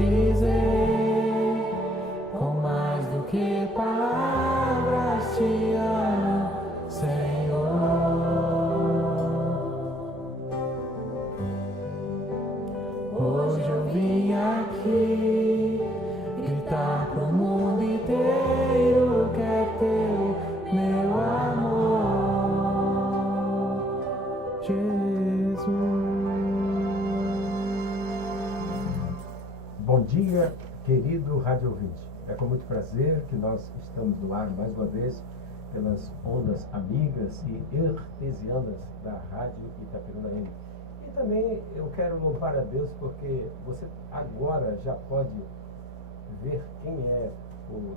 dizer, com mais do que palavras te amo, Senhor. Hoje eu vim aqui gritar pro mundo inteiro que é teu, meu amor, Jesus. Bom dia, querido rádio ouvinte. É com muito prazer que nós estamos no ar mais uma vez pelas ondas amigas e artesianas da Rádio Itaperuna M. E também eu quero louvar a Deus porque você agora já pode ver quem é o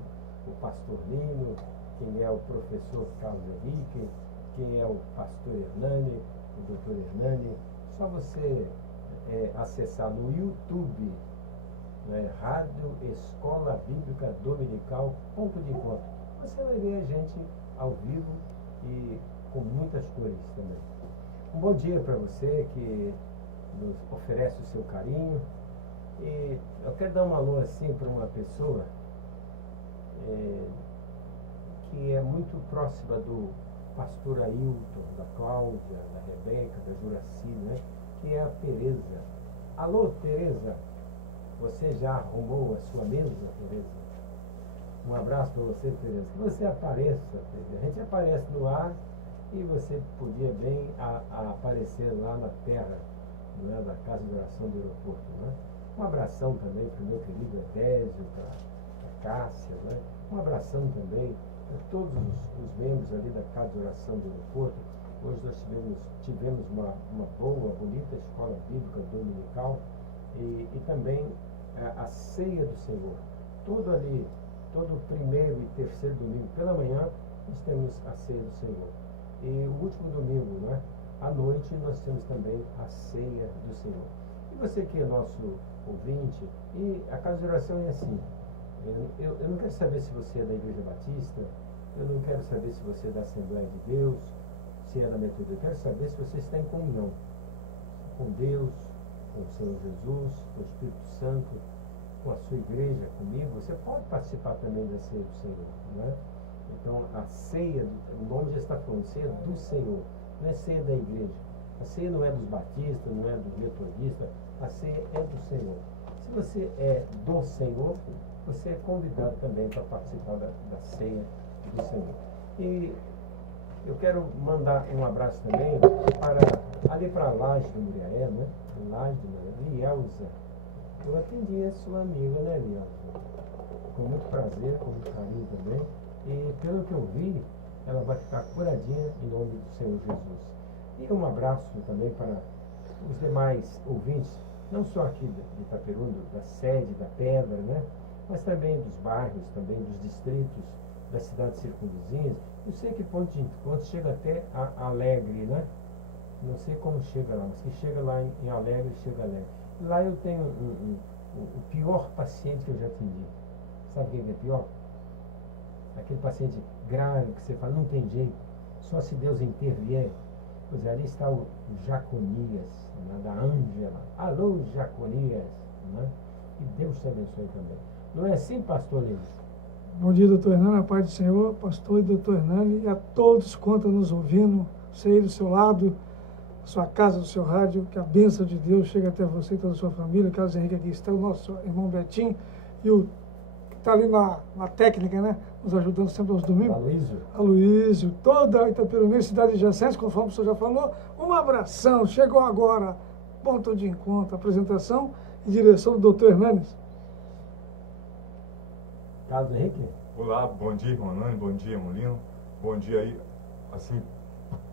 pastor Lino, quem é o professor Carlos Henrique, quem é o pastor Hernani, o doutor Hernani. Só você acessar no YouTube, né, Rádio Escola Bíblica Dominical, ponto de encontro. Você vai ver a gente ao vivo e com muitas cores também. Um bom dia para você que nos oferece o seu carinho. E eu quero dar um alô assim para uma pessoa que é muito próxima do pastor Ailton, da Cláudia, da Rebeca, da Juraci, né? Que é a Tereza. Alô, Tereza, você já arrumou a sua mesa, Tereza? Um abraço para você, Tereza. Que você apareça, Tereza. A gente aparece no ar e você podia bem aparecer lá na terra, né, da Casa de Oração do Aeroporto, né? Um abração também para o meu querido Etésio, para a Cássia, né? Um abração também para todos os membros ali da Casa de Oração do Aeroporto. Hoje nós tivemos uma boa, bonita escola bíblica dominical e também a ceia do Senhor. Todo primeiro e terceiro domingo pela manhã nós temos a ceia do Senhor. E o último domingo, né, à noite, nós temos também a ceia do Senhor. E você que é nosso ouvinte, e a Casa de Oração é assim, eu não quero saber se você é da Igreja Batista, eu não quero saber se você é da Assembleia de Deus, se é da Metodista, eu quero saber se você está em comunhão com Deus, com o Senhor Jesus, com o Espírito Santo, com a sua igreja, comigo. Você pode participar também da ceia do Senhor, né? Então, a ceia, o nome já está falando, ceia do Senhor, não é ceia da igreja. A ceia não é dos batistas, não é dos metodistas, a ceia é do Senhor. Se você é do Senhor, você é convidado também para participar da ceia do Senhor. E eu quero mandar um abraço também ali para a Laje do Muriaé, né? Laje do Muriaé, Lielza. Eu atendi a sua amiga, né, Lielza? Com muito prazer, com muito carinho também. E pelo que eu vi, ela vai ficar curadinha em nome do Senhor Jesus. E um abraço também para os demais ouvintes, não só aqui de Itaperuna, da sede, da Pedra, né? Mas também dos bairros, também dos distritos, das cidades circunvizinhas. Eu sei que ponto de encontro chega até a Alegre, né? Não sei como chega lá, mas que chega lá em Alegre, chega Alegre. Lá eu tenho o pior paciente que eu já atendi. Sabe quem é pior? Aquele paciente grave que você fala, não tem jeito, só se Deus intervier. Pois é, ali está o Jaconias, né, da Ângela. Alô, Jaconias, né? Que Deus te abençoe também. Não é assim, pastor Lino? Bom dia, doutor Hernani, a paz do Senhor, pastor e doutor Hernani, e a todos quanto nos ouvindo, você aí do seu lado, sua casa, do seu rádio, que a bênção de Deus chegue até você e toda a sua família. Carlos Henrique aqui está, o nosso irmão Betinho, e o que está ali na técnica, né, nos ajudando sempre aos domingos. Aloísio, toda a Itaperunense, cidade de adjacente, conforme o senhor já falou. Um abração, chegou agora, ponto de encontro, apresentação e direção do doutor Hernanes. Carlos Henrique? Olá, bom dia, irmão Hernani, bom dia, irmão Lino. Bom dia aí, assim,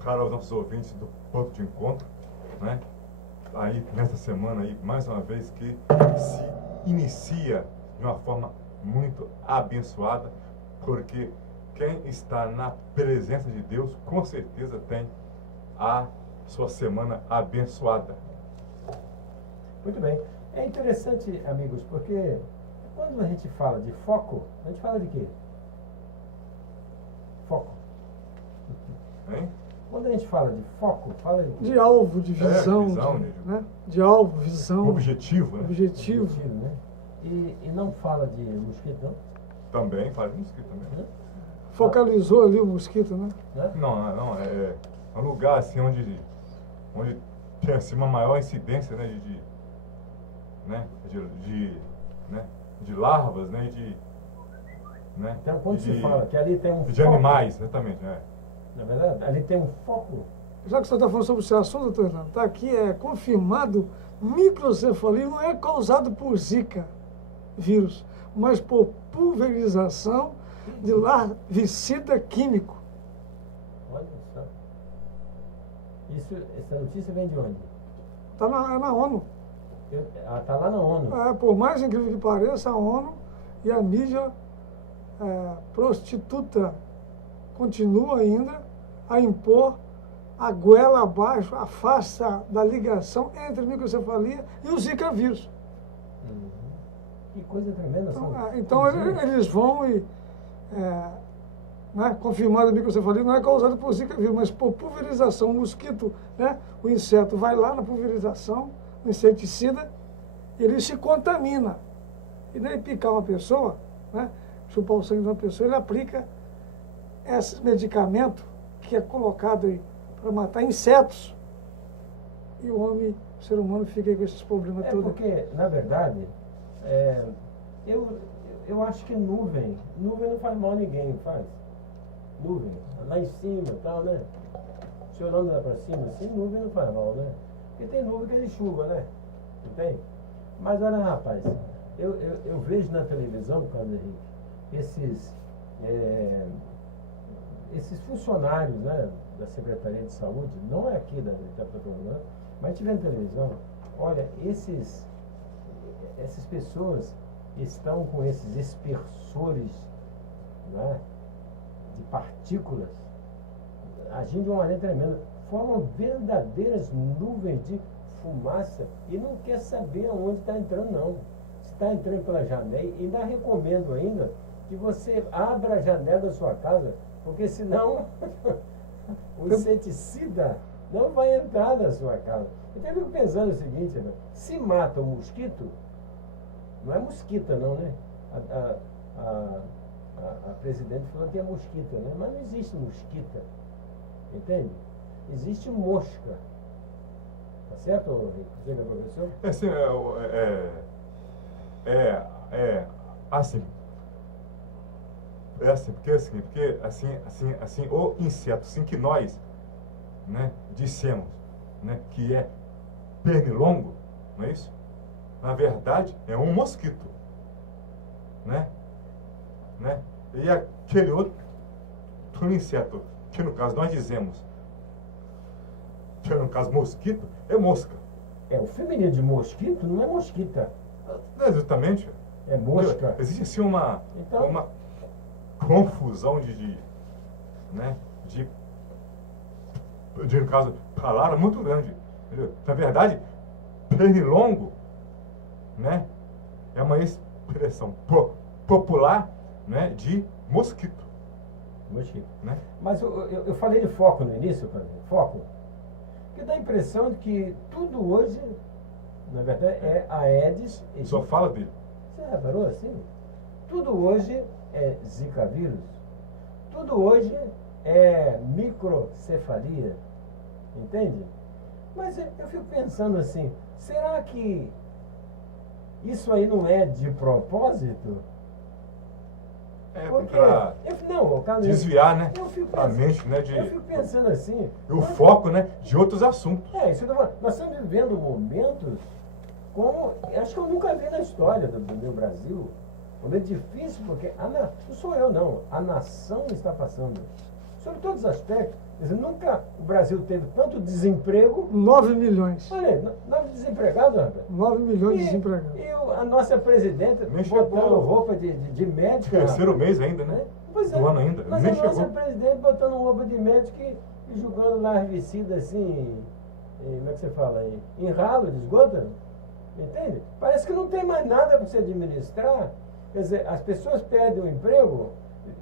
para os nossos ouvintes do ponto de encontro, né? Aí, nesta semana aí, mais uma vez, que se inicia de uma forma muito abençoada, porque quem está na presença de Deus, com certeza tem a sua semana abençoada. Muito bem. É interessante, amigos, porque quando a gente fala de foco, a gente fala de quê? Foco. Hein? Quando a gente fala de foco, fala de quê? De alvo, de visão, visão, né? De alvo, visão. Objetivo, né? Objetivo. Né? E não fala de mosquito, não? Também, faz mosquito também. Né? Focalizou ali o mosquito, né? Né? Não, é um lugar assim onde tem assim, uma maior incidência, né, de larvas, né, Então, quando se fala que ali tem um de foco, animais, exatamente, né? na verdade, ali tem um foco. Já que você está falando sobre esse assunto, doutor Hernando, está aqui, é confirmado, microcefalia não é causado por Zika vírus, mas por pulverização de larvicida químico. Olha só. Essa notícia vem de onde? Está na ONU. Está lá na ONU. Por mais incrível que pareça, a ONU e a mídia prostituta continua ainda a impor a goela abaixo, a farsa da ligação entre microcefalia e o Zika vírus. Que coisa tremenda. Então eles vão e confirmando a microcefalia não é causada por Zika vírus, mas por pulverização. O mosquito, né, o inseto vai lá na pulverização, o inseticida, ele se contamina. E daí picar uma pessoa, né, chupar o sangue de uma pessoa, ele aplica esse medicamento que é colocado aí para matar insetos. E o homem, o ser humano, fica aí com esses problemas todos. Porque, na verdade, eu acho que nuvem não faz mal a ninguém, faz? Nuvem, lá em cima e tal, né? Se olhando lá para cima, assim, nuvem não faz mal, né? Porque tem nuvem que é de chuva, né? Entende? Mas olha, rapaz, eu vejo na televisão, Carlos Henrique, esses funcionários, né, da Secretaria de Saúde, não é aqui da Itapetininga, mas tivendo televisão, olha, essas pessoas estão com esses espersores, né, de partículas, agindo de uma maneira tremenda, formam verdadeiras nuvens de fumaça e não quer saber aonde está entrando, não. Se está entrando pela janela, e ainda recomendo ainda que você abra a janela da sua casa, porque senão o inseticida não vai entrar na sua casa. Então eu fico pensando o seguinte, né? Se mata o mosquito, não é mosquita não, né? A presidente falou que é mosquita, né? Mas não existe mosquita, entende? Existe mosca. Tá certo, Rico? Você, meu professor? Assim, o inseto, assim que nós, né, dissemos, né, que é pernilongo, não é isso? Na verdade, é um mosquito, né? E aquele outro inseto, que no caso nós dizemos, que no caso mosquito, é mosca. O feminino de mosquito não é mosquita. Não, exatamente. É mosca. Existe assim uma confusão de no caso, palavra muito grande. Entendeu? Na verdade, pernilongo, né, é uma expressão popular, né, de mosquito. Mosquito. Né? Mas eu falei de foco no início, foco, que dá a impressão de que tudo hoje, na verdade, é a Aedes. Só fala dele. Você reparou assim? Tudo hoje é Zika vírus. Tudo hoje é microcefalia. Entende? Mas eu fico pensando assim, será que isso aí não é de propósito? Para desviar, né, a mente, né, eu fico pensando assim... o foco, né, de outros assuntos. Isso que eu tô falando. Nós estamos vivendo momentos como... Acho que eu nunca vi na história do meu Brasil. Um momento difícil, porque não sou eu, não. A nação está passando. Sobre todos os aspectos. Quer dizer, nunca o Brasil teve tanto desemprego. 9 milhões. Olha aí, 9 desempregados, rapaz. 9 milhões de desempregados. E a nossa presidenta botando roupa de médica. Terceiro mês ainda, né? Pois é. Do ano ainda. Mas Nem a nossa chegou. presidente botando roupa de médico e jogando larvicida assim, como é que você fala aí? Em ralo de esgoto. Entende? Parece que não tem mais nada para você administrar. Quer dizer, as pessoas perdem o emprego,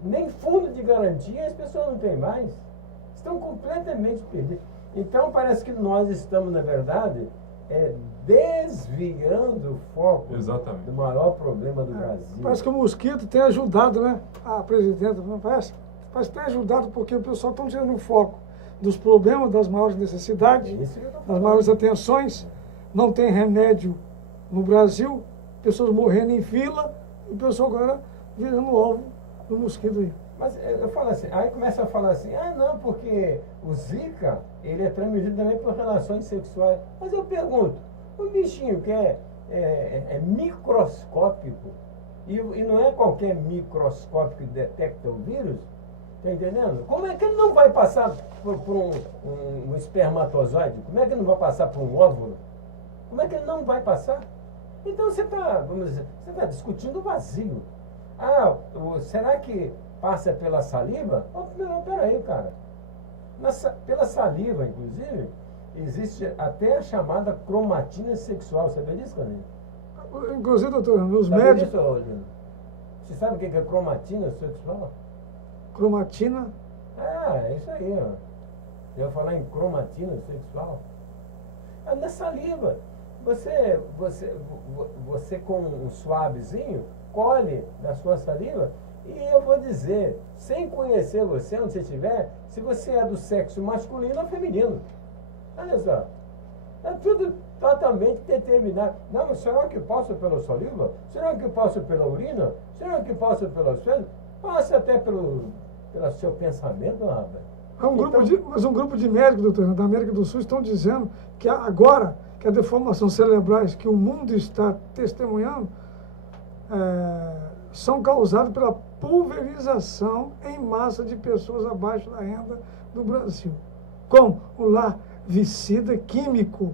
nem fundo de garantia as pessoas não têm mais. Estão completamente perdidas. Então parece que nós estamos, na verdade, desviando desviando o foco Exatamente. do maior problema do Brasil. Parece que o mosquito tem ajudado, né? A presidenta, não parece? Parece que tem ajudado porque o pessoal está tirando o foco dos problemas, das maiores necessidades, É isso que eu tô das falando. maiores atenções. Não tem remédio no Brasil, pessoas morrendo em fila e o pessoal agora virando alvo do mosquito aí. Mas eu falo assim, aí começa a falar assim, ah não, porque o Zika, ele é transmitido também por relações sexuais. Mas eu pergunto, um bichinho que é microscópico, e não é qualquer microscópico que detecta o vírus, tá entendendo? Como é que ele não vai passar por um espermatozoide? Como é que ele não vai passar por um óvulo? Como é que ele não vai passar? Então você está, vamos dizer, você está discutindo vazio. Ah, será que passa pela saliva? Oh, não, peraí, cara. Pela saliva, inclusive, existe até a chamada cromatina sexual. Sabia disso, Carlinhos? Inclusive, doutor, os Sabia médicos, disso, Lino? Você sabe o que é cromatina sexual? cromatina, É isso aí, ó. Eu ia falar em cromatina sexual. É na saliva. Você com um suavezinho, colhe da sua saliva, e eu vou dizer, sem conhecer você, onde você estiver, se você é do sexo masculino ou feminino. Olha só. É tudo totalmente determinado. Não, mas será que passa pela saliva? Será que passa pela urina? Será que passa pelas fezes? Passa até pelo seu pensamento, rapaz. mas um grupo de médicos, doutor, da América do Sul estão dizendo que agora que a deformação cerebrais que o mundo está testemunhando são causadas pela pulverização em massa de pessoas abaixo da renda do Brasil, com o larvicida químico,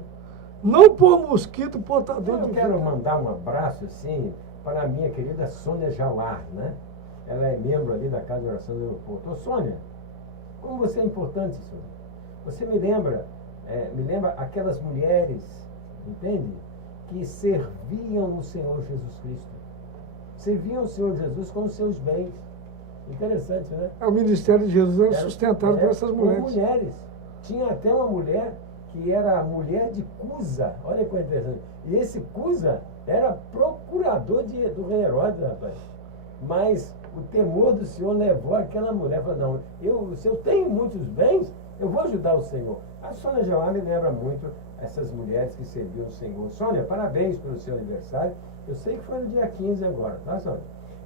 não por mosquito portador Eu do quero vírus. mandar um abraço, assim, para a minha querida Sônia Jalar, né? Ela é membro ali da Casa de Oração do Aeroporto. Ô, Sônia, como você é importante, Sônia. Você me lembra aquelas mulheres, entende? Que serviam o Senhor Jesus Cristo. Serviam o Senhor Jesus com os seus bens. Interessante, né? O ministério de Jesus é sustentado por essas por mulheres. mulheres. Tinha até uma mulher que era a mulher de Cusa. Olha que coisa interessante. E esse Cusa era procurador do rei Herodes, rapaz. Mas o temor do Senhor levou aquela mulher. Falou, não, se eu tenho muitos bens, eu vou ajudar o Senhor. A Sônia Joá me lembra muito essas mulheres que serviam o Senhor. Sônia, parabéns pelo seu aniversário. Eu sei que foi no dia 15 agora, tá, Sônia?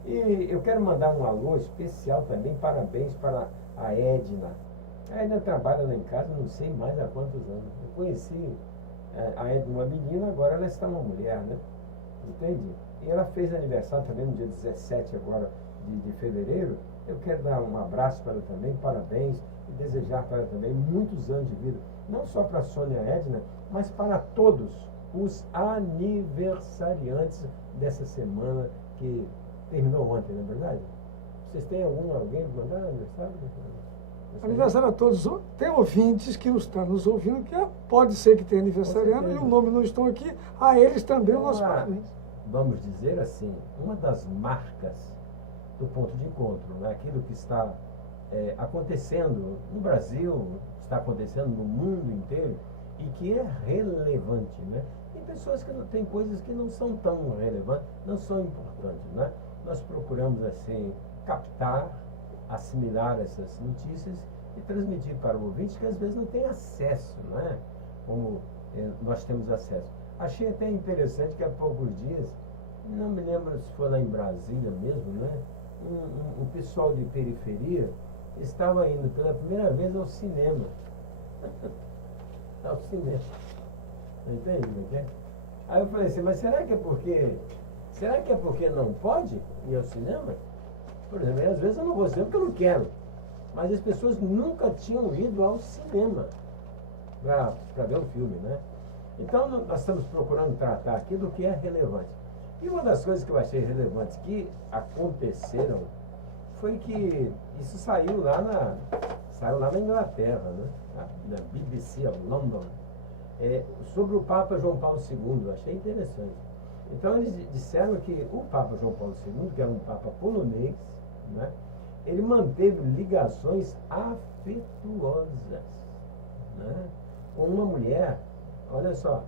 E eu quero mandar um alô especial também, parabéns para a Edna. A Edna trabalha lá em casa, não sei mais há quantos anos. Eu conheci a Edna, uma menina, agora ela está uma mulher, né? Entende? E ela fez aniversário também no dia 17 agora de fevereiro. Eu quero dar um abraço para ela também, parabéns, e desejar para ela também muitos anos de vida. Não só para a Sônia Edna, mas para todos os aniversariantes dessa semana que terminou ontem, não é verdade? Vocês têm alguém que mandar aniversário? Aniversário a todos. Tem ouvintes que estão nos ouvindo, que pode ser que tenha aniversariando, e o nome não estão aqui. A eles também o nosso parabéns. Vamos dizer assim, uma das marcas do ponto de encontro, né? Aquilo que está acontecendo no Brasil, está acontecendo no mundo inteiro, e que é relevante, né? Tem pessoas que não tem coisas que não são tão relevantes, não são importantes, né? Nós procuramos assim captar, assimilar essas notícias e transmitir para o ouvinte que às vezes não tem acesso, né? Como nós temos acesso. Achei até interessante que há poucos dias, não me lembro se foi lá em Brasília mesmo, né? Um pessoal de periferia estava indo pela primeira vez ao cinema. Ao cinema. Entende o que é? Aí eu falei assim, mas será que é porque não pode ir ao cinema? Por exemplo, às vezes eu não vou ao cinema porque eu não quero. Mas as pessoas nunca tinham ido ao cinema para ver o filme, né? Então nós estamos procurando tratar aqui do que é relevante. E uma das coisas que eu achei relevantes que aconteceram foi que isso saiu lá na Inglaterra, né? Na BBC of London, sobre o Papa João Paulo II. Achei interessante. Então eles disseram que o Papa João Paulo II, que era um Papa polonês, né? Ele manteve ligações afetuosas, né? Com uma mulher, olha só,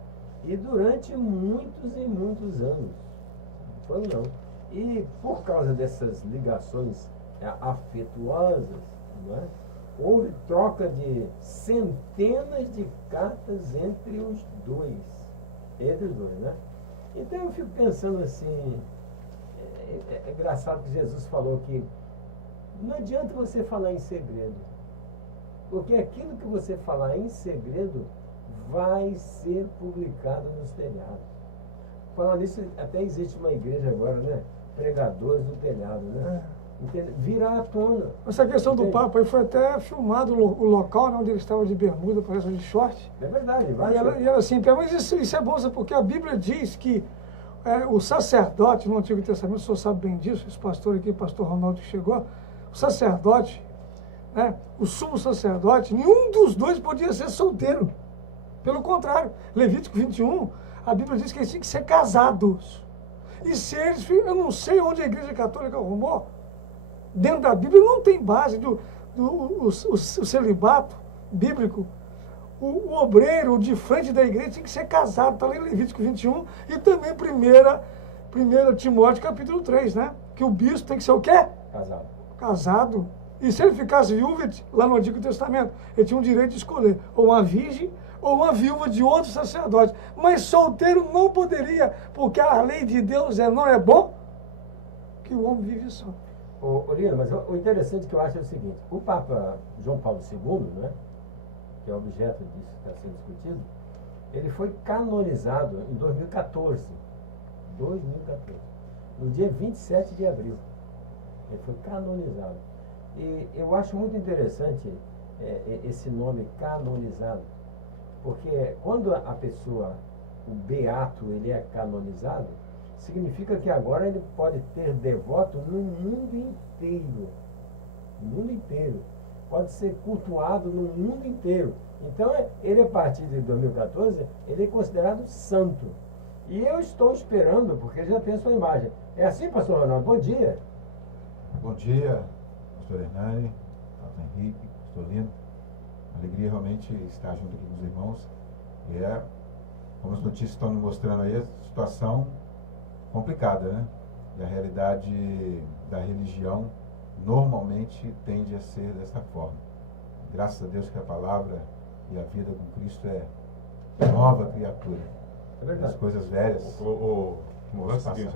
E durante muitos e muitos anos. Foi não. E por causa dessas ligações afetuosas, não é? Houve troca de centenas de cartas entre os dois. Né? Então eu fico pensando assim, é engraçado que Jesus falou que não adianta você falar em segredo, porque aquilo que você falar em segredo vai ser publicado nos telhados. Falando nisso, até existe uma igreja agora, né? Pregadores do telhado, né? Virar à tona. Essa questão do Entende? Papa aí foi até filmado o local, né, onde ele estava de bermuda, parece de short. É verdade, vai. E ela assim, mas isso é bom, sabe, porque a Bíblia diz que o sacerdote no Antigo Testamento, o senhor sabe bem disso, esse pastor aqui, o pastor Ronaldo que chegou, o sacerdote, né, o sumo sacerdote, nenhum dos dois podia ser solteiro. Pelo contrário, Levítico 21, a Bíblia diz que eles tinham que ser casados. E se eles, eu não sei onde a Igreja Católica arrumou, dentro da Bíblia não tem base o celibato bíblico. O obreiro de frente da igreja tem que ser casado, está lá em Levítico 21 e também 1 Timóteo capítulo 3, né? Que o bispo tem que ser o quê? Casado. Casado. E se ele ficasse viúvo, lá no Antigo Testamento, ele tinha o direito de escolher ou uma virgem ou uma viúva de outro sacerdote. Mas solteiro não poderia, porque a lei de Deus não é bom que o homem vive só. Lino, mas o interessante que eu acho é o seguinte, o Papa João Paulo II, né, que é objeto disso que está sendo discutido, ele foi canonizado em 2014, no dia 27 de abril. Ele foi canonizado. E eu acho muito interessante esse nome canonizado, porque quando a pessoa, o beato, ele é canonizado, significa que agora ele pode ter devoto no mundo inteiro. No mundo inteiro. Pode ser cultuado no mundo inteiro. Então, ele, a partir de 2014, ele é considerado santo. E eu estou esperando, porque já tem sua imagem. É assim, pastor Ronaldo? Bom dia. Bom dia, pastor Hernani, pastor Henrique, pastor Lino. Alegria realmente estar junto aqui com os irmãos. E como as notícias estão nos mostrando aí, a situação complicada, né? E a realidade da religião normalmente tende a ser dessa forma. Graças a Deus que a palavra e a vida com Cristo é nova criatura. É verdade. As coisas velhas. É o seguinte,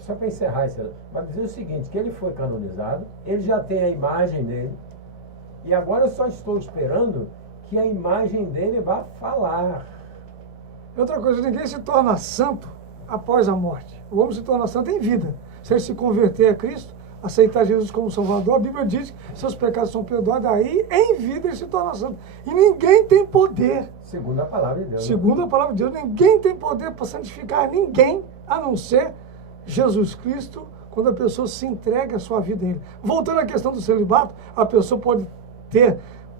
Só para encerrar isso, mas dizer o seguinte, que ele foi canonizado, ele já tem a imagem dele, e agora eu só estou esperando que a imagem dele vá falar. Outra coisa, ninguém se torna santo após a morte. O homem se torna santo em vida. Se ele se converter a Cristo, aceitar Jesus como Salvador, a Bíblia diz que seus pecados são perdoados, aí em vida ele se torna santo. E ninguém tem poder. Segundo a palavra de Deus. Segundo a palavra de Deus, ninguém tem poder para santificar ninguém, a não ser Jesus Cristo, quando a pessoa se entrega a sua vida a Ele. Voltando à questão do celibato, a pessoa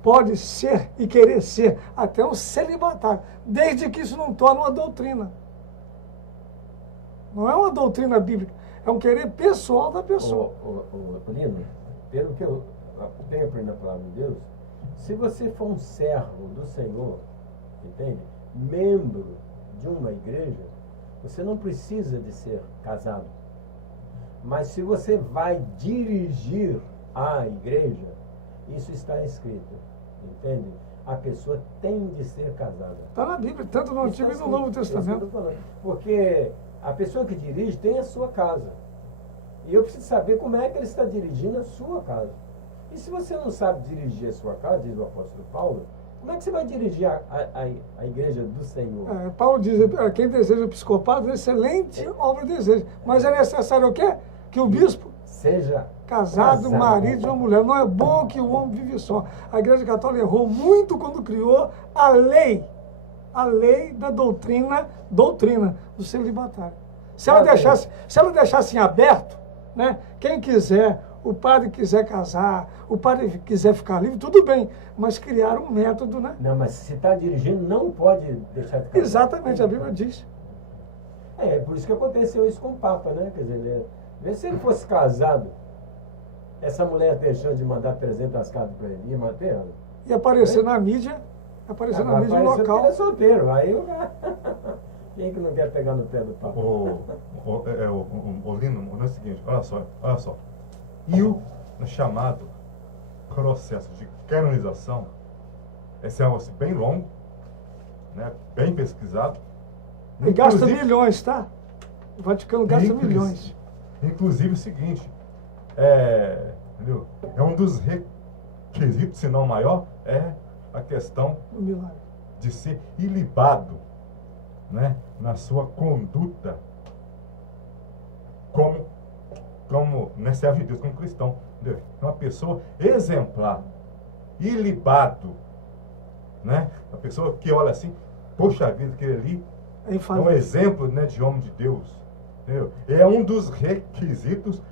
pode ser e querer ser até um celibatário, desde que isso não torne uma doutrina. Não é uma doutrina bíblica, é um querer pessoal da pessoa. Lino, pelo que eu tenho aprendido na palavra de Deus, se você for um servo do Senhor, entende? Membro de uma igreja, você não precisa de ser casado. Mas se você vai dirigir a igreja, isso está escrito, entende? A pessoa tem de ser casada. Está na Bíblia, tanto no Antigo e no Novo Testamento. Porque a pessoa que dirige tem a sua casa. E eu preciso saber como é que ele está dirigindo a sua casa. E se você não sabe dirigir a sua casa, diz o apóstolo Paulo, como é que você vai dirigir a igreja do Senhor? Paulo diz, quem deseja o episcopado, excelente obra deseja. Mas é necessário o quê? Que o bispo seja casado, marido de uma mulher. Não é bom que o homem vive só. A Igreja Católica errou muito quando criou a lei da doutrina do celibatário. Se ela deixasse em aberto, né, quem quiser, o padre quiser casar, o padre quiser ficar livre, tudo bem, mas criar um método, né? Não, mas se está dirigindo, não pode deixar de casar. Exatamente, a Bíblia diz. Por isso que aconteceu isso com o Papa, né? Quer dizer, vê se ele fosse casado, essa mulher deixando de mandar presente às casas para ele, ia manter ela. E aparecer na mídia Aparecer no Agora mesmo apareceu porque local. ele é solteiro. Aí eu... Quem que não quer pegar no pé do papo? O Lino, não é o seguinte, olha só. E o chamado processo de canonização, esse é algo assim, bem longo, né, bem pesquisado. E gasta Inclusive- milhões, tá? O Vaticano gasta Inclusive- milhões. Inclusive o seguinte, entendeu? É um dos requisitos, se não maior, é a questão Um milagre. de ser ilibado, né, na sua conduta como né, servo de Deus, como cristão. Entendeu? É uma pessoa exemplar, ilibado, né? Uma pessoa que olha assim, poxa vida, aquele ali É é um infalível. exemplo, né, de homem de Deus. Entendeu? É um dos requisitos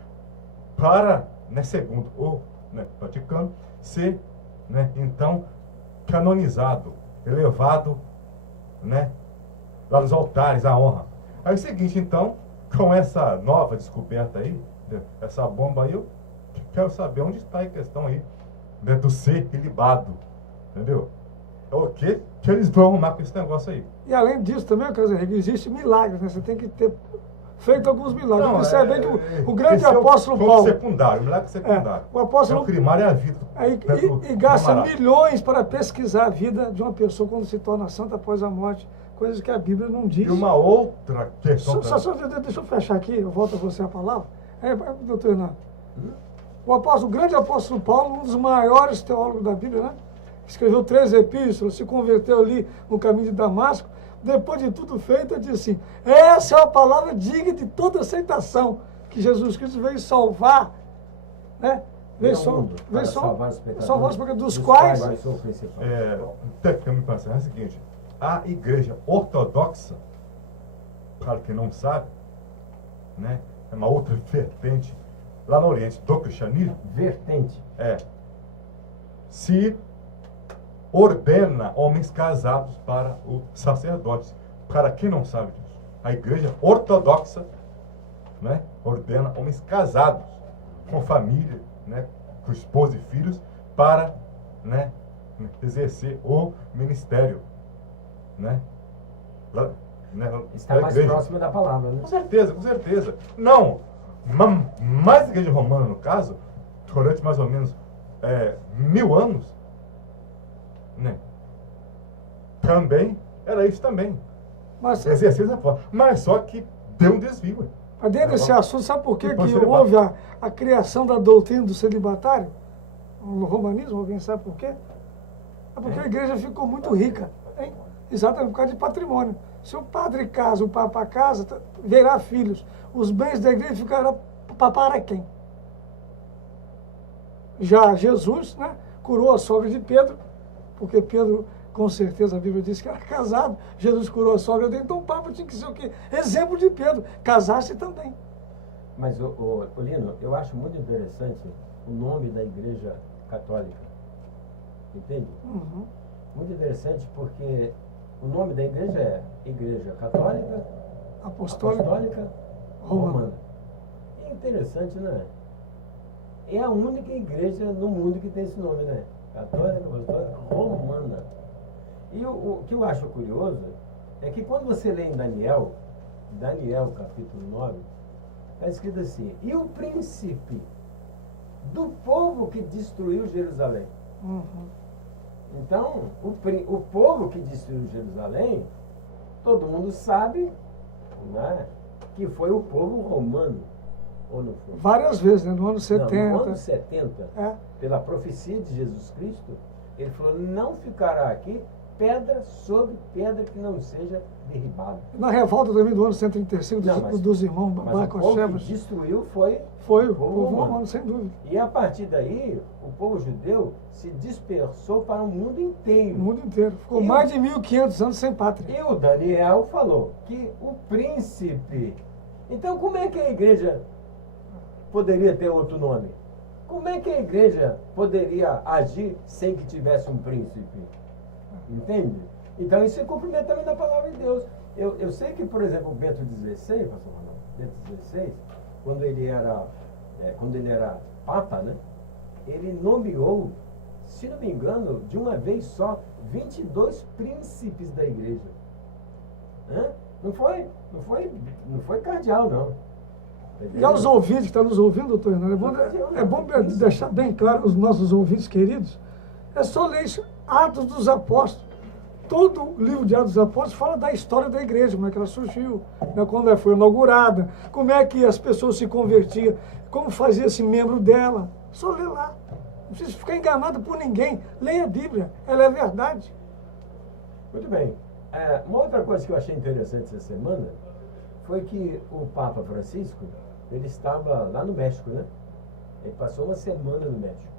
para, né, segundo o, né, Vaticano, ser, né, então, canonizado, elevado, né, lá nos altares, a honra. Aí é o seguinte, então, com essa nova descoberta aí, né, essa bomba aí, eu quero saber onde está a questão aí, né, do ser ilibado, entendeu? É o que eles vão arrumar com esse negócio aí. E além disso também, quer dizer, existe milagres, né? Você tem que ter feito alguns milagres. Observe bem que o grande esse é apóstolo ponto Paulo, secundário, milagre secundário. o apóstolo- É, o primário é a vida. aí, né, do e gasta camarada. milhões para pesquisar a vida de uma pessoa quando se torna santa após a morte, coisas que a Bíblia não diz. E uma outra questão. Deixa eu fechar aqui, eu volto a você a palavra. Doutor Hernando, o grande apóstolo Paulo, um dos maiores teólogos da Bíblia, né? Escreveu 3 epístolas, se converteu ali no caminho de Damasco. Depois de tudo feito, ele disse assim: essa é uma palavra digna de toda aceitação, que Jesus Cristo veio salvar, né? Veio salvar os pecadores, salvar os pecadores, dos quais eu sou o principal. Tecnicamente pensando, é o seguinte: a igreja ortodoxa, para quem não sabe, né, é uma outra vertente lá no Oriente do cristianismo, Vertente. se ordena homens casados para o sacerdote. Para quem não sabe disso, a igreja ortodoxa, né, ordena homens casados, com família, né, com esposa e filhos, para, né, exercer o ministério, né, Está da mais igreja. próximo da palavra, né? Com certeza, com certeza. Não, mais a igreja romana, no caso, durante mais ou menos 1000 anos, né, também era isso também. mas, Exercer essa forma. Mas só que deu um desvio. Ué. mas dentro desse assunto, sabe por que Depois que você houve a criação da doutrina do celibatário? No romanismo, alguém sabe por quê? É porque a igreja ficou muito rica, hein? Exatamente por causa de patrimônio. Se o padre casa, o papa casa, verá filhos. Os bens da igreja ficarão para quem? Já Jesus, né, curou a sogra de Pedro, porque Pedro, com certeza, a Bíblia diz que era casado. Jesus curou a sogra dele, então o papa tinha que ser o quê? Exemplo de Pedro, casar-se também. Mas, Lino, eu acho muito interessante o nome da igreja católica. Entende? Uhum. Muito interessante porque o nome da igreja é Igreja Católica Apostólica, Romana. E é interessante, né? É a única igreja no mundo que tem esse nome, né? Católica, Apostólica, Romana. E o que eu acho curioso é que quando você lê em Daniel capítulo 9, está escrito assim: e o príncipe do povo que destruiu Jerusalém. Uhum. Então, o povo que destruiu Jerusalém, todo mundo sabe, né, que foi o povo romano, ou não foi? Várias vezes, né? No ano 70. Não, no ano 70, É. pela profecia de Jesus Cristo, ele falou: não ficará aqui pedra sobre pedra que não seja derribada. Na revolta também do ano 135 Não, mas- dos irmãos Mas o povo que Barcochebas, destruiu foi foi o povo povo romano. romano, sem dúvida. E a partir daí, o povo judeu se dispersou para o mundo O inteiro. mundo inteiro. Ficou E- mais de 1500 anos sem pátria. E o Daniel falou que o príncipe. Então, como é que a igreja poderia ter outro nome? Como é que a igreja poderia agir sem que tivesse um príncipe? Entende? Então, isso é cumprimento também da palavra de Deus. Eu sei que, por exemplo, o Bento XVI, pastor Ronaldo, Bento XVI, quando ele era papa, né? Ele nomeou, se não me engano, de uma vez só, 22 príncipes da igreja. Hã? Não foi cardeal, não. E aos ouvintes que estão nos ouvindo, doutor Hernani, é bom deixar bem claro aos nossos ouvintes queridos, é só ler Atos dos Apóstolos. Todo o livro de Atos dos Apóstolos fala da história da igreja, como é que ela surgiu, né, quando ela foi inaugurada, como é que as pessoas se convertiam, como fazia-se membro dela. Só ler lá. Não precisa ficar enganado por ninguém. Leia a Bíblia, ela é verdade. Muito bem. Uma outra coisa que eu achei interessante essa semana foi que o Papa Francisco, ele estava lá no México, né? Ele passou uma semana no México.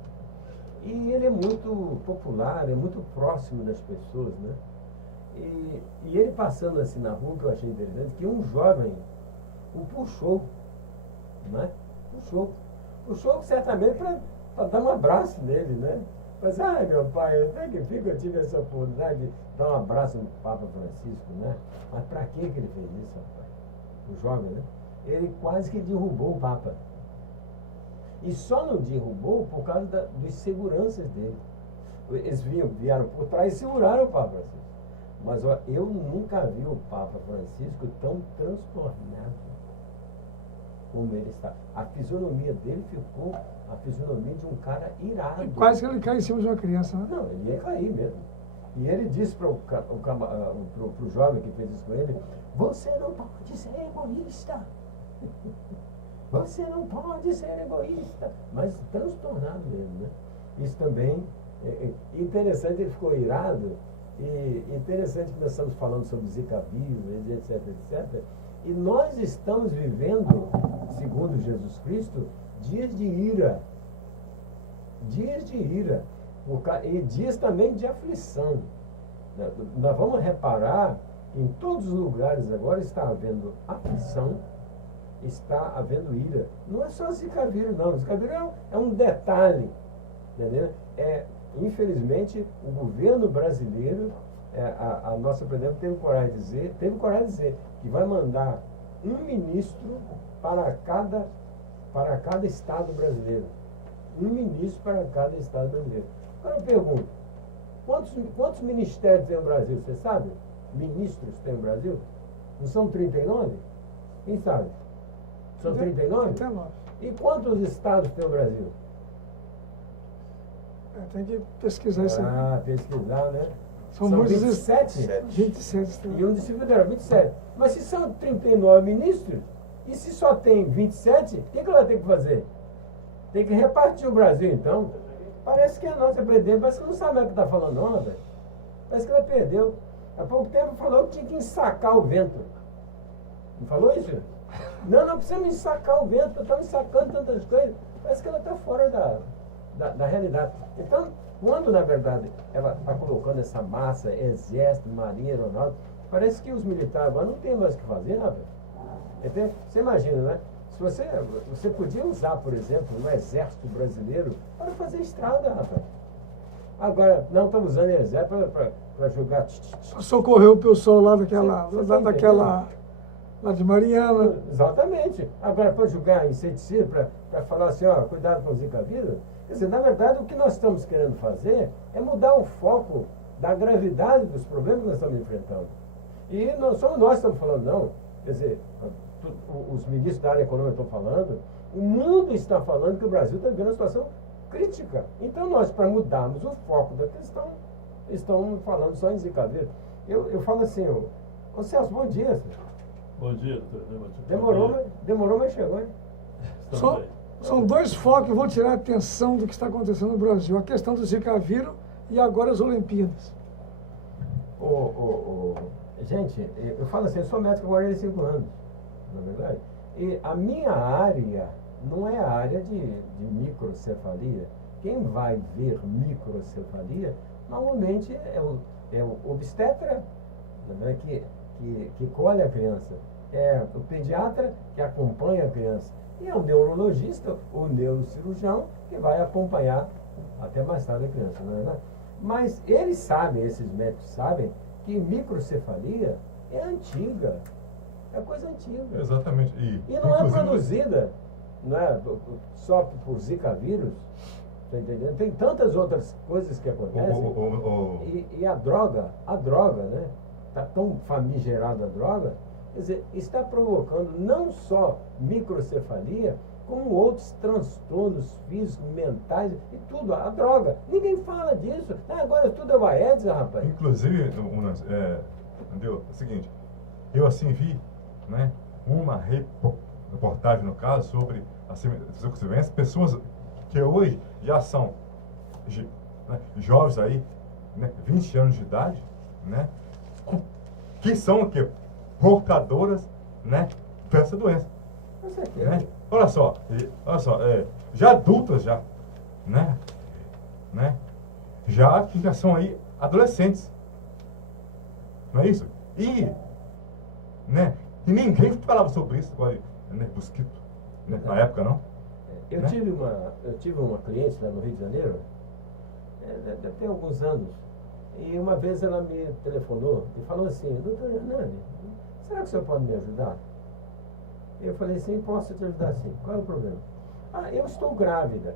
E ele é muito popular, é muito próximo das pessoas, né? E ele passando assim na rua, que eu achei interessante, que um jovem o puxou, né? Puxou certamente para dar um abraço nele, né? Mas, ai meu pai, até que fica, eu tive essa oportunidade de dar um abraço no Papa Francisco, né? Mas para que ele fez isso, rapaz? O jovem, né? Ele quase que derrubou o Papa. E só não derrubou por causa dos seguranças dele. Eles vieram por trás e seguraram o Papa Francisco. Mas ó, eu nunca vi o Papa Francisco tão transtornado como ele está. A fisionomia dele ficou a fisionomia de um cara irado. Quase que ele cai em cima de uma criança, né? Não, ele ia cair mesmo. E ele disse para o jovem que fez isso com ele: você não pode ser egoísta. Você não pode ser egoísta. Mas transtornado mesmo, né? Isso também é interessante, ele ficou irado. E interessante que nós estamos falando sobre Zika vírus, etc, etc. E nós estamos vivendo, segundo Jesus Cristo, dias de ira. Dias de ira. E dias também de aflição. Nós vamos reparar que em todos os lugares agora está havendo aflição, está havendo ira. Não é só Zika vírus, não. Zika vírus é um detalhe. Entendeu? Infelizmente, o governo brasileiro, a nossa presidente teve coragem de dizer que vai mandar um ministro para cada estado brasileiro. Um ministro para cada estado brasileiro. Agora eu pergunto, quantos ministérios tem no Brasil? Você sabe? Ministros tem no Brasil? Não são 39? Quem sabe? São 39? 39. E quantos estados tem no Brasil? Tem que pesquisar isso aí. Pesquisar, né? São São muitos 27? 27. E um Distrito Federal, 27. Mas se são 39 ministros, e se só tem 27, o que ela tem que fazer? Tem que repartir o Brasil, então. Parece que a nossa presidente, parece que não sabe o que está falando, não, velho. Parece que ela perdeu. Há pouco tempo falou que tinha que ensacar o vento. Não falou isso? Não precisamos ensacar o vento, estamos ensacando tantas coisas. Parece que ela está fora da realidade. Então, quando na verdade ela está colocando essa massa, exército, marinha, aeronáutica, parece que os militares agora não tem mais o que fazer, né, velho? Então, você imagina, né? Se você podia usar, por exemplo, o exército brasileiro para fazer estrada, rapaz. Agora, não estamos usando o exército para jogar... Socorreu o pessoal lá daquela... Você lá de Mariana. Exatamente. Agora, para jogar inseticida, para falar assim, ó, cuidado com o Zika vírus. Quer dizer, na verdade, o que nós estamos querendo fazer é mudar o foco da gravidade dos problemas que nós estamos enfrentando. E não somos nós que estamos falando, não. Quer dizer, os ministros da área econômica estão falando, o mundo está falando que o Brasil está vivendo uma situação crítica. Então, nós, para mudarmos o foco da questão, estão falando só em Zika vírus. Eu falo assim, ô Celso, bom dia, senhor. Bom dia, doutor. Demorou, mas chegou, hein? São dois focos que vão tirar a atenção do que está acontecendo no Brasil. A questão do Zika vírus e agora as Olimpíadas. Gente, eu falo assim, eu sou médico há 45 anos, na verdade. E a minha área não é a área de microcefalia. Quem vai ver microcefalia, normalmente é o obstetra, né, que colhe a criança. É o pediatra que acompanha a criança. E é o neurologista, o neurocirurgião, que vai acompanhar até mais tarde a criança, não é verdade? Mas eles sabem, esses médicos sabem, que microcefalia é antiga. É coisa antiga. Exatamente. E não é produzida, não é, só por Zika vírus. Tá entendendo? Tem tantas outras coisas que acontecem. E a droga, né? Está tão famigerada a droga, quer dizer, está provocando não só microcefalia, como outros transtornos físicos, mentais e tudo. A droga. Ninguém fala disso. Agora tudo é Waeds, rapaz. Inclusive, entendeu? É o seguinte, eu assim vi, né, uma reportagem, no caso, sobre as pessoas que hoje já são jovens aí, né, 20 anos de idade, né, que são o quê? Portadoras, né, dessa doença. Com certeza. Né? Olha só, já adultas já, né, que já são aí adolescentes, não é isso? E ninguém falava sobre isso agora, né, mosquito, né, na época não. Eu tive uma cliente lá no Rio de Janeiro, deve ter alguns anos, e uma vez ela me telefonou e falou assim: doutor Hernani, será que o senhor pode me ajudar? Eu falei: sim, posso te ajudar sim. Qual é o problema? Eu estou grávida,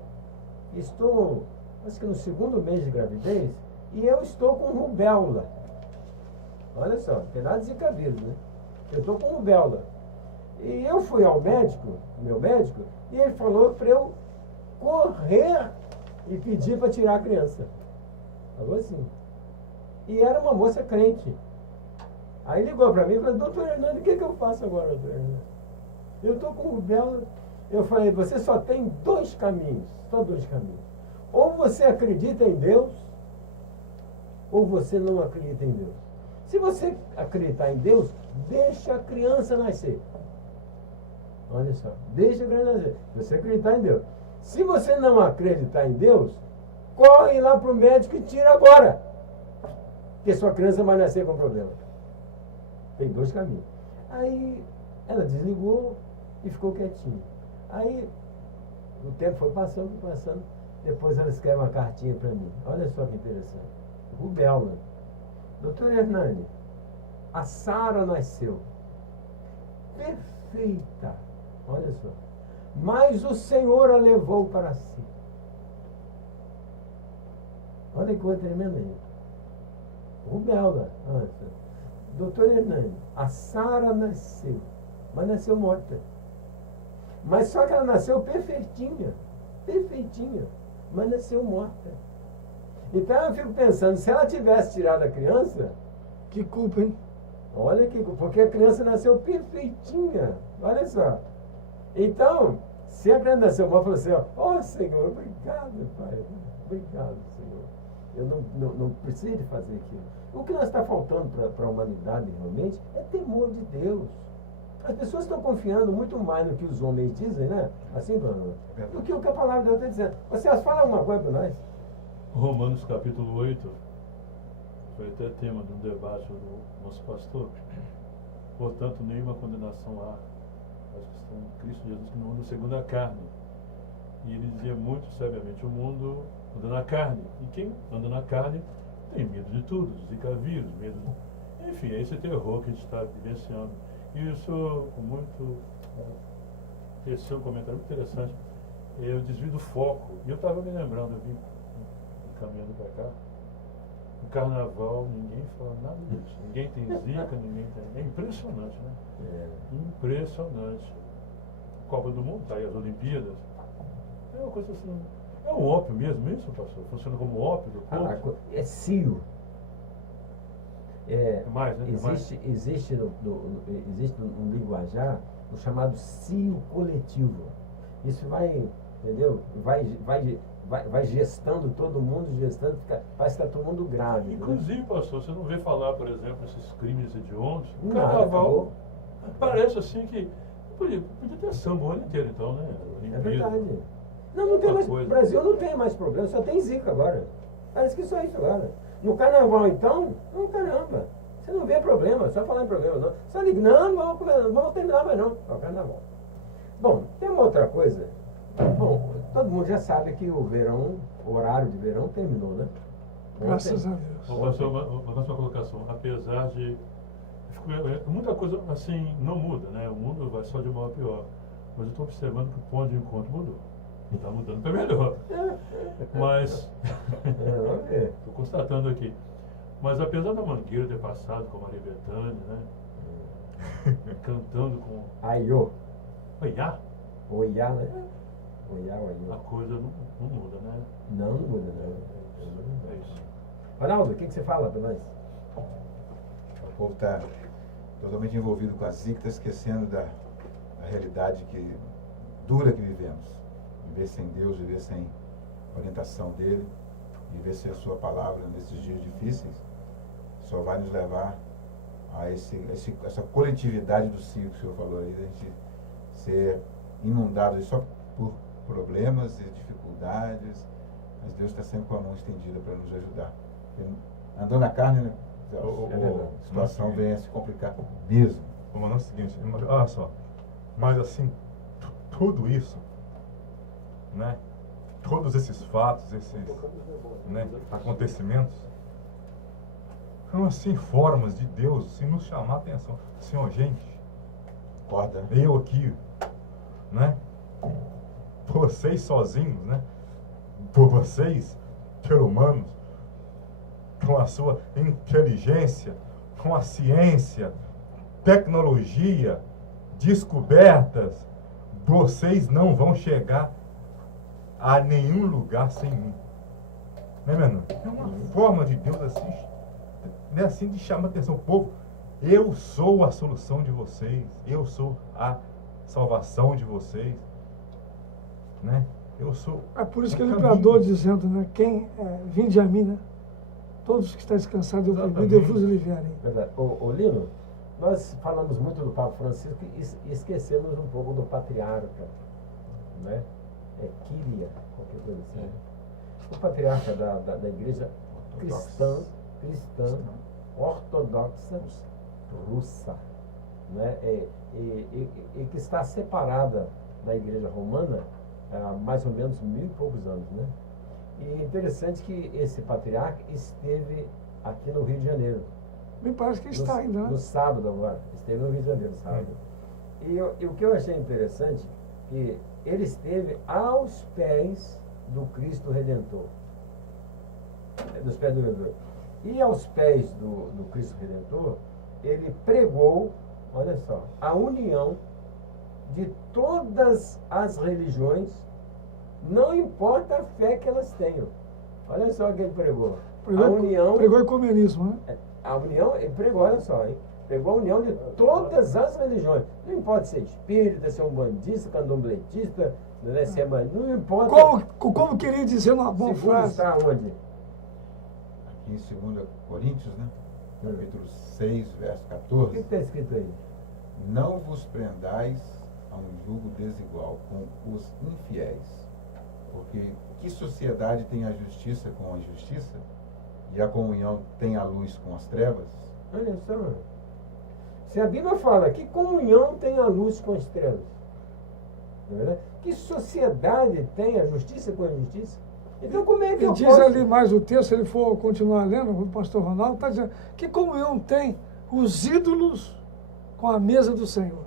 estou, acho que no 2º mês de gravidez, e eu estou com rubéola. Olha só, tem nada de zika vírus, né? Eu estou com rubéola. E eu fui ao médico, meu médico, e ele falou para eu correr e pedir para tirar a criança. Falou assim. E era uma moça crente. Aí ligou para mim e falou: doutor Hernani, o que eu faço agora, doutor Hernani? Eu estou com rubéola. Eu falei: você só tem 2 caminhos, só 2 caminhos. Ou você acredita em Deus, ou você não acredita em Deus. Se você acreditar em Deus, deixa a criança nascer. Olha só, deixa a criança nascer. Você acreditar em Deus. Se você não acreditar em Deus, corre lá para o médico e tira agora. Porque sua criança vai nascer com problema. Tem 2 caminhos. Aí ela desligou e ficou quietinha. Aí o tempo foi passando. Depois ela escreve uma cartinha para mim. Olha só que interessante. Rubéola. Doutor Hernani, a Sara nasceu. Perfeita. Olha só. Mas o Senhor a levou para si. Olha que coisa tremenda aí. Rubéola. Doutor Hernani, a Sara nasceu. Mas nasceu morta. Mas só que ela nasceu perfeitinha. Mas nasceu morta. Então eu fico pensando, se ela tivesse tirado a criança... Que culpa, hein? Olha que culpa, porque a criança nasceu perfeitinha. Olha só. Então, se a criança nasceu morta, falou assim: ó, Senhor, obrigado, Pai. Obrigado, Senhor. Eu não preciso de fazer aquilo. O que nós está faltando para a humanidade, realmente, é temor de Deus. As pessoas estão confiando muito mais no que os homens dizem, né? Assim, do que o que a palavra de Deus está dizendo. Vocês falam alguma coisa para nós? Romanos capítulo 8, foi até tema de um debate do nosso pastor. Portanto, nenhuma condenação há aos que estão em Cristo Jesus, que não andam segundo a carne. E ele dizia muito sabiamente: o mundo anda na carne. E quem anda na carne tem medo de tudo, zika vírus, medo de... Enfim, é esse terror que a gente está vivenciando. E isso, esse é um comentário muito interessante. Eu desvio do foco. E eu estava me lembrando, eu vim caminhando para cá. No carnaval, ninguém fala nada disso. Ninguém tem zika, ninguém tem... É impressionante, né? Impressionante. Copa do Mundo, tá aí as Olimpíadas. É uma coisa assim... É um ópio mesmo isso, pastor? Funciona como ópio do corpo? É cio. Mais, né? Existe no linguajar o chamado cio coletivo. Isso vai, entendeu? Vai gestando todo mundo, parece que está todo mundo grave. Inclusive, pastor, você não vê falar, por exemplo, esses crimes hediondos? O Nada, carnaval acabou. parece assim que podia ter samba o ano inteiro, então, né? É verdade. Não tem mais. O Brasil não tem mais problema, só tem zika agora. Parece que só isso agora. No carnaval, então, não, caramba. Você não vê problema, só falar em problema, não. Só liga, não vamos terminar mais não. É o carnaval. Bom, tem uma outra coisa. Bom, todo mundo já sabe que o verão, o horário de verão terminou, né? Graças a Deus. Uma próxima colocação. Apesar de... Muita coisa assim não muda, né? O mundo vai só de mal a pior. Mas eu estou observando que o ponto de encontro mudou. Está mudando para melhor. Mas, Vamos ver. estou constatando aqui. Mas apesar da Mangueira ter passado com a Maria Bethânia, né? Cantando com Aiô. Oiá, Oiá, né? Oiá, a Aiô. coisa não muda, né? Não muda, não. É isso. Ronaldo, o que você fala para nós? O povo está totalmente envolvido com a zica, está esquecendo da realidade dura que vivemos. Viver sem Deus, viver sem orientação dele, viver sem a sua palavra nesses dias difíceis, só vai nos levar a essa coletividade do ciclo que o senhor falou aí, a gente ser inundado só por problemas e dificuldades, mas Deus está sempre com a mão estendida para nos ajudar. Andou na carne, né? A situação vem a se complicar mesmo. Vamos lá, é o seguinte, olha só, mas assim, tudo isso, né? Todos esses fatos, esses, né, acontecimentos, são assim formas de Deus assim, nos chamar a atenção. Senhor, gente, Acorda. eu aqui, né? Vocês sozinhos, né? Por vocês, seres humanos, com a sua inteligência, com a ciência, tecnologia, descobertas, vocês não vão chegar a nenhum lugar sem mim. Né, meu irmão? É uma forma de Deus assim, né, assim de chamar a atenção. Povo, eu sou a solução de vocês, eu sou a salvação de vocês, né? Eu sou. É por isso que o ele caminho. bradou dizendo, né? Vinde a mim, né? Todos que estão descansados e oprimidos, eu vos aliviarei. Verdade. Ô Lino, nós falamos muito do Papa Francisco e esquecemos um pouco do patriarca, né? Quíria, qualquer coisa assim. O patriarca da igreja cristã ortodoxa russa, né? E que está separada da igreja romana há mais ou menos 1000 e poucos anos, né? E é interessante que esse patriarca esteve aqui no Rio de Janeiro. Me parece que está ainda, né? No sábado agora. Esteve no Rio de Janeiro, sábado. E o que eu achei interessante, que ele esteve aos pés do Cristo Redentor. Dos pés do Redentor. E aos pés do Cristo Redentor, ele pregou, olha só, a união de todas as religiões, não importa a fé que elas tenham. Olha só o que ele pregou. A união... Pregou ecumenismo, né? A união, ele pregou, olha só, hein? Pregou a união de todas as religiões. Não importa ser espírita, ser umbandista, candomblessista, né, ser não importa. Como queria dizer uma boa Segundo frase. está onde? Aqui em 2 Coríntios, né? Capítulo 6, verso O 14. que está escrito aí? Não vos prendais a um jugo desigual com os infiéis. Porque que sociedade tem a justiça com a injustiça? E a comunhão tem a luz com as trevas? Olha só. Se a Bíblia fala que comunhão tem a luz com as trevas, não é verdade? Que sociedade tem a justiça com a injustiça? Então como é que Ele eu diz posso... ali mais o texto, se ele for continuar lendo, o pastor Ronaldo está dizendo que comunhão tem os ídolos com a mesa do Senhor.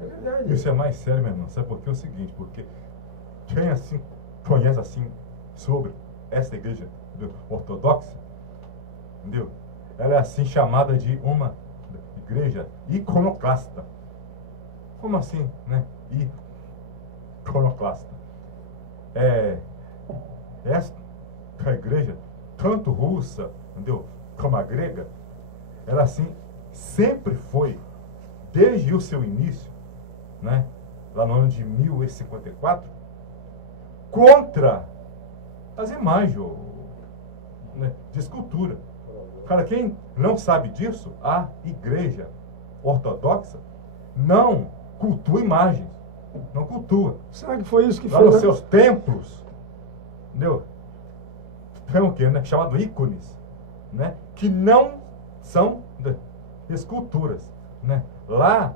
É verdade. Isso é mais sério, meu irmão. Sabe por quê? É o seguinte, porque quem assim conhece assim sobre essa igreja ortodoxa, entendeu? Ela é assim chamada de uma igreja iconoclasta. Como assim, né? Iconoclasta. Essa igreja, tanto russa, entendeu? Como a grega, ela assim sempre foi, desde o seu início, né? Lá no ano de 1054, contra as imagens, né, de escultura. Cara, quem não sabe disso, a igreja ortodoxa não cultua imagens. Não cultua. Será que foi isso que Lá fez? nos seus templos, entendeu? Tem o quê, né? Chamado ícones, né? Que não são esculturas, né? Lá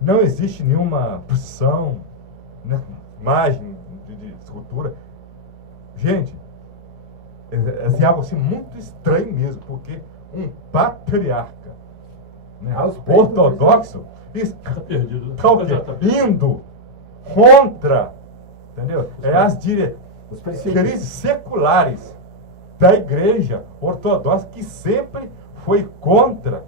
não existe nenhuma posição, né? Imagem de escultura. Gente, é algo assim muito estranho mesmo, porque um patriarca, né, ortodoxo está Está perdido. indo contra Entendeu? É as Os princípios. diretrizes seculares da igreja ortodoxa que sempre foi contra,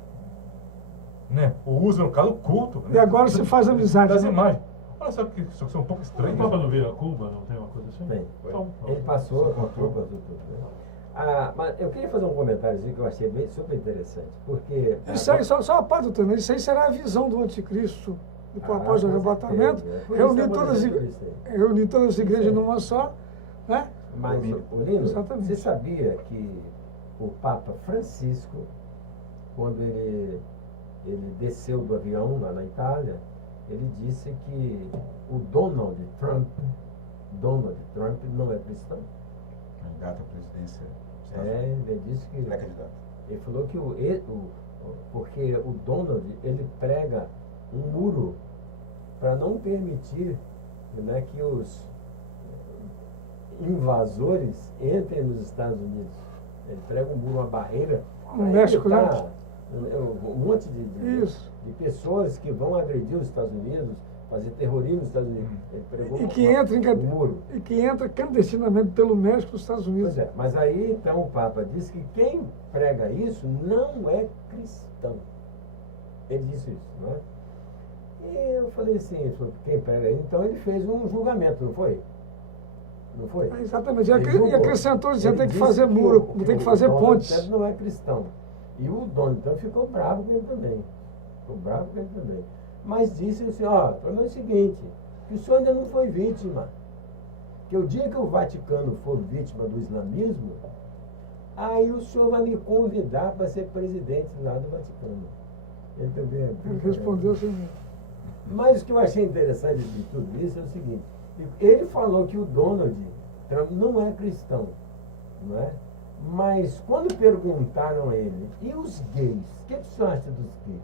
né, o uso, no caso, do culto. E agora se faz amizade, das né? imagens. Olha só que isso é um pouco O estranho. Papa não veio a Cuba, não tem uma coisa assim? Bem, Então, ele passou com tudo, né? Mas eu queria fazer um comentário que eu achei super interessante, porque... Isso aí, só uma parte, doutor, isso aí será a visão do anticristo, após o com arrebatamento, certeza. Por isso reunir estamos todas, dizendo isso aí. reunir todas as igrejas numa só, né? Mas, Olino, Exatamente. você sabia que o Papa Francisco, quando ele desceu do avião lá na Itália, ele disse que o Donald Trump não é cristão? Candidato à presidência dos Estados Unidos. Ele disse que... Pré-candidato. Ele falou que porque o Donald, ele prega um muro para não permitir, né, que os invasores entrem nos Estados Unidos. Ele prega um muro, uma barreira No para México, né? evitar um monte de pessoas que vão agredir os Estados Unidos, fazer terrorismo nos Estados Unidos. Ele pregou E que entra, um muro. e que entra clandestinamente pelo México nos Estados Unidos. Pois é, mas aí então o Papa disse que quem prega isso não é cristão. Ele disse isso, não é? E eu falei assim, ele falou, quem prega isso? Então ele fez um julgamento, não foi? Não foi? Exatamente. Ele E julgou. acrescentou dizendo Ele tem que disse fazer muro, o tem que fazer Donald pontes. Trump não é cristão. E o Donald Trump ficou bravo com ele também. Ficou bravo com ele também. Mas disse assim, ó, o problema é o seguinte, que o senhor ainda não foi vítima. Que o dia que o Vaticano for vítima do islamismo, aí o senhor vai me convidar para ser presidente lá do Vaticano. Ele também Ele respondeu assim, Mas o que eu achei interessante de tudo isso é o seguinte, ele falou que o Donald Trump não é cristão, não é? Mas quando perguntaram a ele, e os gays? O que você acha dos gays?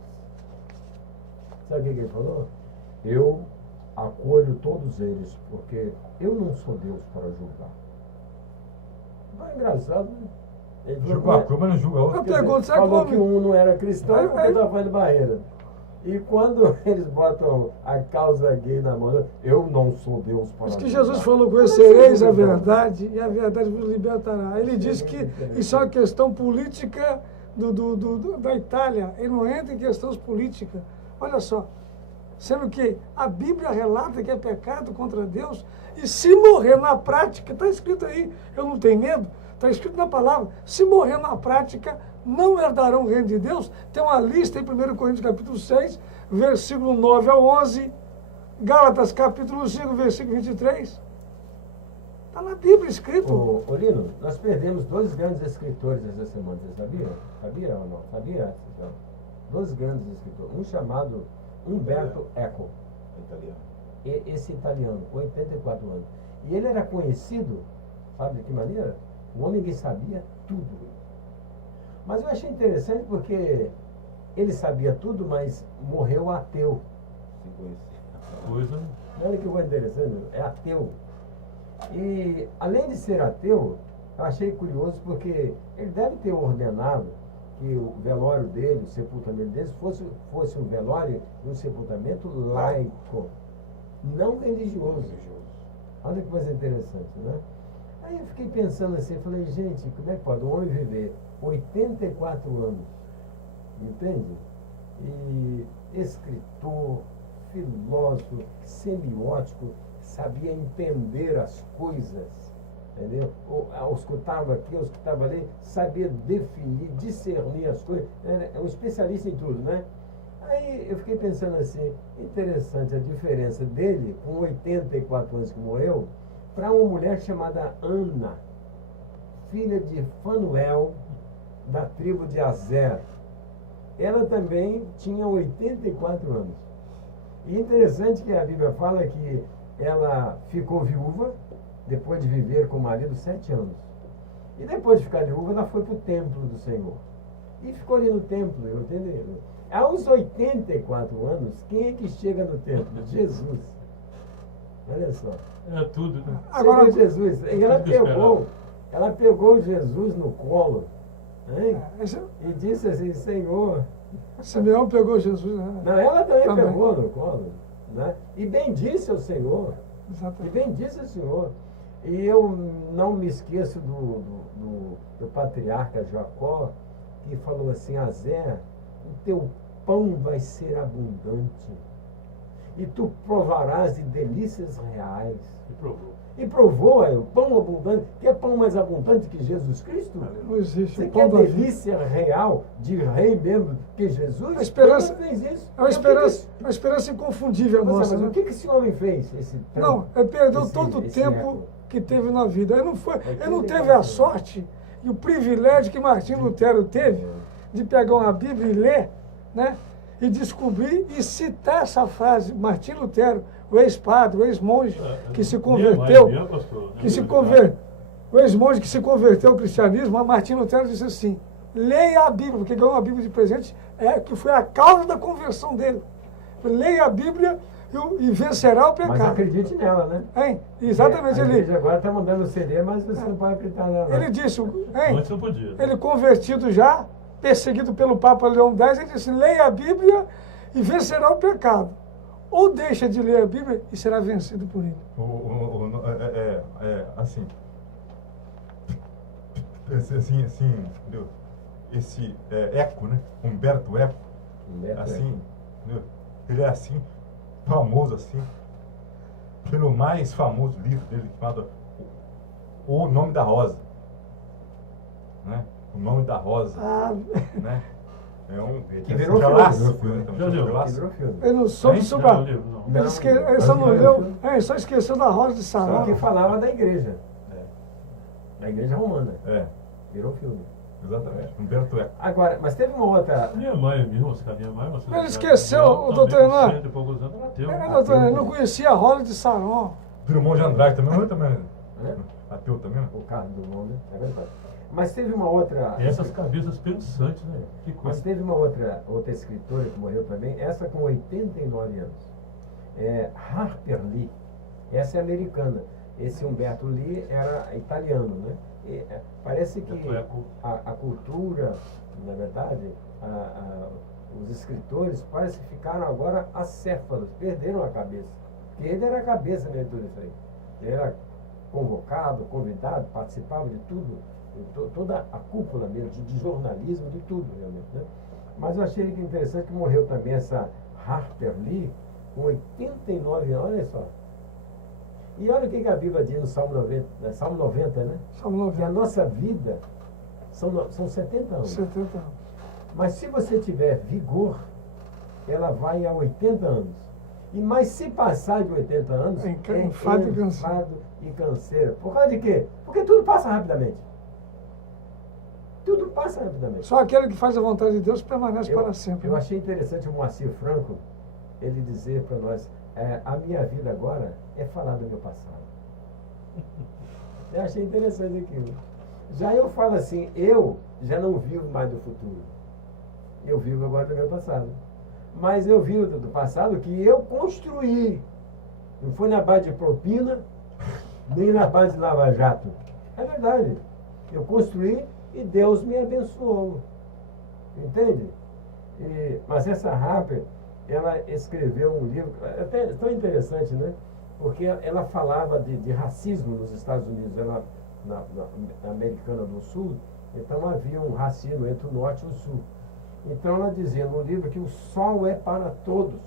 Sabe o que ele falou? Eu acolho todos eles, porque eu não sou Deus para julgar. Mas é engraçado, né? Ele falou Julga a Cuba, não julga a outra. Eu pergunto, sabe falou como? que um não era cristão Aí- porque estava fazendo barreira. E quando eles botam a causa gay na mão, eu não sou Deus para Mas que julgar. Jesus falou, Como é que conhecereis você a julga? verdade e a verdade vos libertará. Ele disse que isso é uma questão política da Itália. Ele não entra em questões políticas. Olha só, sendo que a Bíblia relata que é pecado contra Deus, e se morrer na prática, está escrito aí, eu não tenho medo, está escrito na palavra, se morrer na prática, não herdarão o reino de Deus. Tem uma lista em 1 Coríntios capítulo 6, versículo 9 ao 11, Gálatas capítulo 5, versículo 23. Está na Bíblia escrito. Ô, Lino, nós perdemos dois grandes escritores essa semana, você sabia? Sabia ou não? Sabia? Dois grandes escritores. Um chamado Umberto Eco, Italiano. esse italiano, 84 anos. E ele era conhecido, sabe de que maneira? Um homem que sabia tudo. Mas eu achei interessante porque ele sabia tudo, mas morreu ateu. Se conhecia. Coisa. Olha que coisa interessante, é ateu. E além de ser ateu, eu achei curioso porque ele deve ter ordenado que o velório dele, o sepultamento dele, fosse um velório e um sepultamento laico, não religioso. Olha que coisa interessante, né? Aí eu fiquei pensando assim, falei, gente, como é que pode um homem viver 84 anos, entende? E escritor, filósofo, semiótico, sabia entender as coisas, entendeu? Eu escutava aqui, eu escutava ali, sabia definir, discernir as coisas, é um especialista em tudo, né? Aí eu fiquei pensando assim, interessante a diferença dele, com 84 anos que morreu, para uma mulher chamada Ana, filha de Fanuel, da tribo de Azer. Ela também tinha 84 anos. E interessante que a Bíblia fala que ela ficou viúva, depois de viver com o marido 7 anos. E depois de ficar viúva, ela foi para o templo do Senhor. E ficou ali no templo, entendeu? Aos 84 anos, quem é que chega no templo? Jesus. Olha só. É tudo, né? Agora- Chegou Jesus. E ela pegou Jesus no colo, hein? E disse assim, Senhor. Simeão pegou Jesus, né? Não, ela também Também. pegou no colo, né? E bendisse ao Senhor. E Exatamente. bendize o Senhor. E eu não me esqueço do patriarca Jacó, que falou assim: Azé, o teu pão vai ser abundante, e tu provarás de delícias reais. E provou. E provou o pão abundante. Quer pão mais abundante que Jesus Cristo? Não existe Você o quer pão da vida. delícia real de rei mesmo que Jesus? A esperança- Ele fez isso. É uma esperança inconfundível nossa, Mas né? o que esse homem fez? Não, ele perdeu esse- todo o esse tempo eco? que teve na vida. Ele não teve legal, a sorte e o privilégio que Martinho Lutero teve de pegar uma Bíblia e ler, né? E descobrir e citar essa frase. Martinho Lutero, o ex-padre, o ex-monge que se converteu, o ex-monge que se converteu ao cristianismo, a Martinho Lutero disse assim: leia a Bíblia, porque ganhou uma Bíblia de presente, que foi a causa da conversão dele. Leia a Bíblia e vencerá o Mas pecado. acredite nela, né? Hein? Exatamente, A ele, igreja agora está mandando o CD, mas você não pode acreditar nela. não. ele disse, hein? Antes não podia. Ele convertido já, perseguido pelo Papa Leão X, ele disse: leia a Bíblia e vencerá o pecado. Ou deixa de ler a Bíblia e será vencido por ele. Assim, entendeu? Esse Eco, né? Humberto Eco, Humberto assim, entendeu? Ele é assim, famoso assim, pelo mais famoso livro dele, chamado O Nome da Rosa, né? O Nome da Rosa, Ah, né? É um Que virou clássico, filme, né? Já leu? Que Clássico. virou filme. ele não soube Hein? sobre Não, a... livro, não. Ele só não leu, só esqueceu da Rosa de Só Sarão. que falava da igreja. Da igreja romana. É, Virou filme. exatamente. Humberto Eco. Agora, mas teve uma outra. Minha mãe mesmo, a minha mãe... você Ele já- esqueceu, já o também doutor com Renan. 100 e poucos anos, ela ateu. Doutor, ele não conhecia a Rosa de Sarão. Drummond de Andrade também, Né? ateu também, né? O carro do mundo, é verdade. Mas teve uma outra. E essas cabeças pensantes, né? Que Mas coisa. teve uma outra escritora que morreu também, essa com 89 anos. Harper Lee. Essa é americana. Esse Humberto Lee era italiano, né? Parece que a cultura, na verdade, os escritores parece que ficaram agora acéfalos, perderam a cabeça. Porque ele era a cabeça mesmo de tudo isso aí. Ele era convocado, convidado, participava de tudo, toda a cúpula mesmo, de jornalismo, de tudo realmente, né? Mas eu achei que interessante que morreu também essa Harper Lee com 89 anos, olha só. E olha o que a Bíblia diz no Salmo 90, né? Salmo 90, né? Salmo Que a 90, nossa vida são 70 anos. 70 anos. Mas se você tiver vigor, ela vai a 80 anos. Mas se passar de 80 anos, Enfado e canseiro. enfado e canseiro. Por causa de quê? Porque tudo passa rapidamente. Tudo passa rapidamente. Só aquele que faz a vontade de Deus permanece para sempre. Eu achei interessante o Moacir Franco, ele dizer para nós, a minha vida agora é falar do meu passado. Eu achei interessante aquilo. Já eu falo assim, eu já não vivo mais do futuro. Eu vivo agora do meu passado. Mas eu vivo do passado que eu construí. Não foi na base de propina, nem na base de lava-jato. É verdade. Eu construí e Deus me abençoou. Entende? Mas essa Harper, ela escreveu um livro, até tão interessante, né? Porque ela falava de racismo nos Estados Unidos, ela na Americana do Sul, então havia um racismo entre o Norte e o Sul. Então ela dizia no livro que o sol é para todos.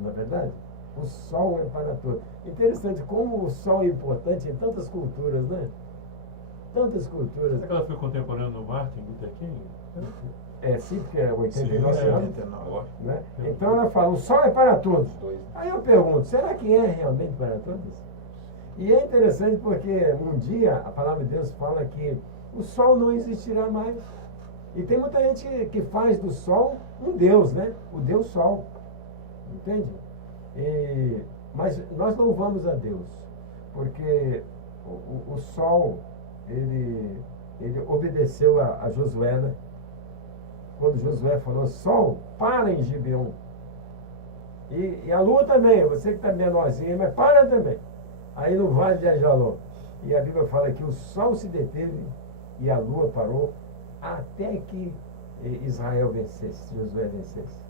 Não é verdade? O sol é para todos. Interessante como o sol é importante em tantas culturas, né? Tantas culturas. Será que ela foi contemporânea do Martin Luther King? Sim, porque é 89 Sim, anos. 89. Né? Então ela fala, o sol é para todos. Dois. Aí eu pergunto, será que é realmente para todos? E é interessante porque um dia a palavra de Deus fala que o sol não existirá mais. E tem muita gente que faz do sol um Deus, né? O Deus Sol. Entende? Mas nós louvamos a Deus, porque o sol, ele obedeceu a Josué, né? Quando Josué falou, sol, para em Gibeon. E a lua também, você que está menorzinho, mas para também. Aí no Vale de Ajalon. E a Bíblia fala que o sol se deteve e a lua parou até que Israel vencesse, Josué vencesse.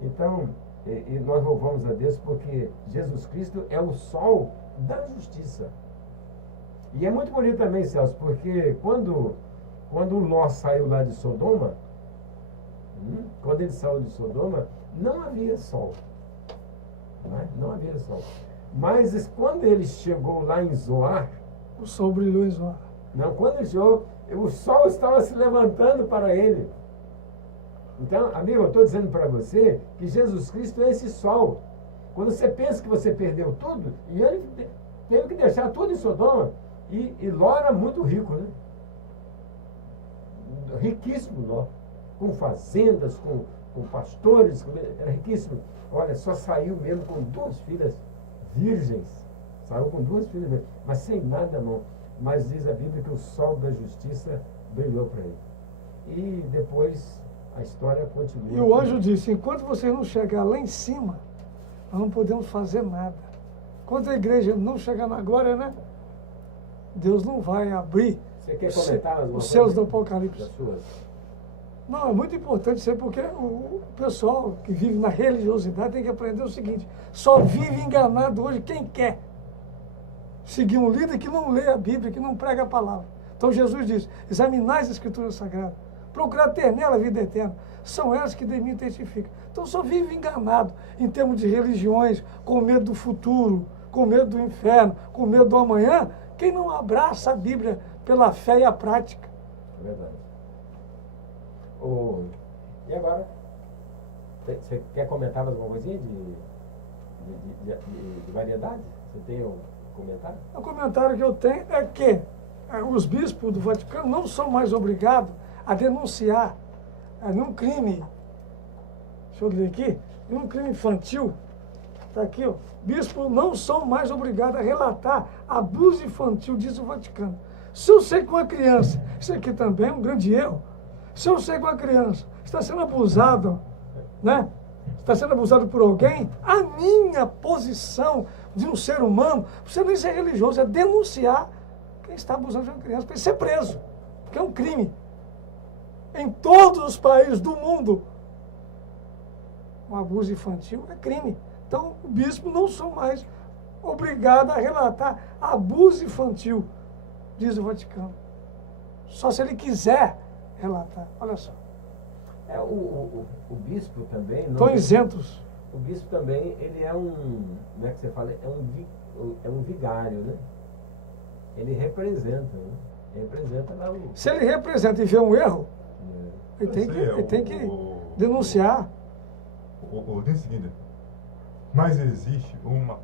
Então, E nós louvamos a Deus porque Jesus Cristo é o sol da justiça. E é muito bonito também, Celso, porque quando Ló saiu lá de Sodoma, quando ele saiu de Sodoma, não havia sol. Não havia sol. Mas quando ele chegou lá em Zoar, O sol brilhou em Zoar. não, quando ele chegou, o sol estava se levantando para ele. Então, amigo, eu estou dizendo para você que Jesus Cristo é esse sol. Quando você pensa que você perdeu tudo, e ele teve que deixar tudo em Sodoma, e Ló era muito rico, né? Riquíssimo Ló, com fazendas, com pastores, era riquíssimo. Olha, só saiu mesmo com 2 filhas virgens. Saiu com 2 filhas mesmo, mas sem nada não. Mas diz a Bíblia que o sol da justiça brilhou para ele. E depois a história continua. E o anjo disse, enquanto vocês não chegar lá em cima, nós não podemos fazer nada. Quando a igreja não chegar na glória, né? Deus não vai abrir Você quer comentar alguma os céus do coisa Apocalipse. das suas? Não, é muito importante isso aí, porque o pessoal que vive na religiosidade tem que aprender o seguinte, só vive enganado hoje quem quer seguir um líder que não lê a Bíblia, que não prega a palavra. Então Jesus diz, examinai as Escrituras Sagradas, procurar ter nela a vida eterna. São elas que de mim testificam. Então só vive enganado em termos de religiões, com medo do futuro, com medo do inferno, com medo do amanhã, quem não abraça a Bíblia pela fé e a prática. É verdade. E agora? Você quer comentar mais alguma coisinha de variedade? Você tem um comentário? O comentário que eu tenho é que os bispos do Vaticano não são mais obrigados a denunciar nenhum crime, deixa eu ler aqui, nenhum crime infantil. Está aqui, ó. Bispos não são mais obrigados a relatar abuso infantil, diz o Vaticano. Se eu sei que uma criança, isso aqui também é um grande erro, se eu sei que uma criança está sendo abusada, né? Está sendo abusado por alguém, a minha posição de um ser humano, você nem ser religioso, é denunciar quem está abusando de uma criança, para ele ser preso, porque é um crime. Em todos os países do mundo, o abuso infantil é crime. Então, o bispo não são mais obrigados a relatar abuso infantil, diz o Vaticano. Só se ele quiser relatar. Olha só. O bispo também... Estão isentos. O bispo também, ele é como é que você fala? É um vigário, né? Ele representa, né? Representa lá o... Se ele representa e vê um erro, ele tem que denunciar. Diz o seguinte, mas existe uma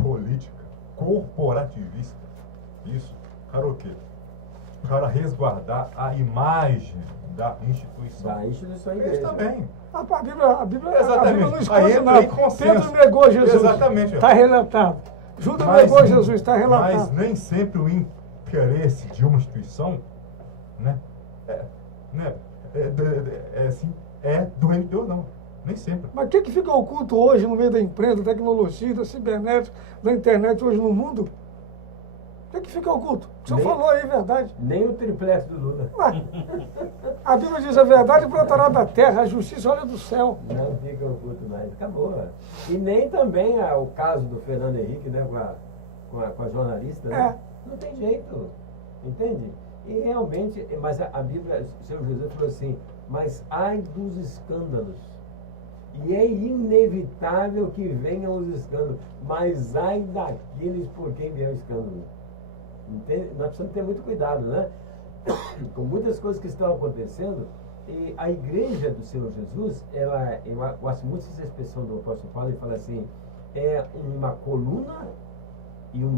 política corporativista. Isso, para o quê? Para resguardar a imagem da instituição. Da instituição Eles igreja. também. A Bíblia Exatamente. não Aí esconde entra nada. em consenso. Pedro negou Jesus. Exatamente. Está relatado. Judas negou Jesus. Está Mas relatado. nem sempre o interesse de uma instituição, né, é do reino de Deus, não. Nem sempre. Mas o que fica oculto hoje no meio da imprensa, da tecnologia, da cibernética, da internet hoje no mundo? O que fica oculto? O senhor falou aí a verdade. Nem o triplex do Lula. Ué, a Bíblia diz a verdade brotará da terra, a justiça olha do céu. Não fica oculto mais. Acabou. E nem também o caso do Fernando Henrique, né, com a jornalista. Né? Não tem jeito. Entende? E realmente, mas a Bíblia, o Senhor Jesus falou assim, mas ai dos escândalos. E é inevitável que venham os escândalos, mas ai daqueles por quem vier o escândalo. Entende? Nós precisamos ter muito cuidado, né? Com muitas coisas que estão acontecendo, e a igreja do Senhor Jesus, eu gosto muito dessa expressão do apóstolo Paulo, ele fala assim, é uma coluna e um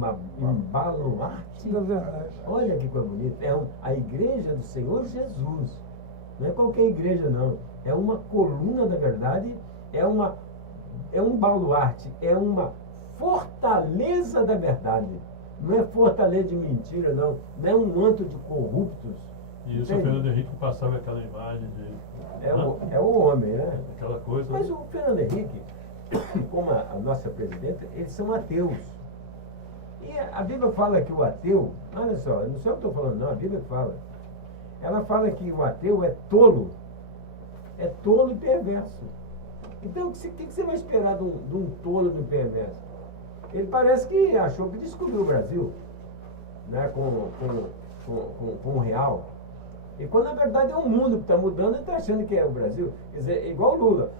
baluarte. É verdade. Olha que coisa bonita. A igreja do Senhor Jesus. Não é qualquer igreja, não. É uma coluna da verdade, é um baluarte, é uma fortaleza da verdade. Não é fortaleza de mentira, não. Não é um manto de corruptos. E isso o Fernando Henrique passava aquela imagem de... É o homem, né? Aquela coisa... Mas o Fernando Henrique, como a nossa presidenta, eles são ateus. E a Bíblia fala que o ateu, olha só, não sei o que eu estou falando, não, a Bíblia fala. Ela fala que o ateu é tolo e perverso. Então, o que você vai esperar de um tolo do PMS? Ele parece que achou que descobriu o Brasil, né, com o real. E quando na verdade é o mundo que está mudando, ele está achando que é o Brasil. Quer dizer, igual o Lula.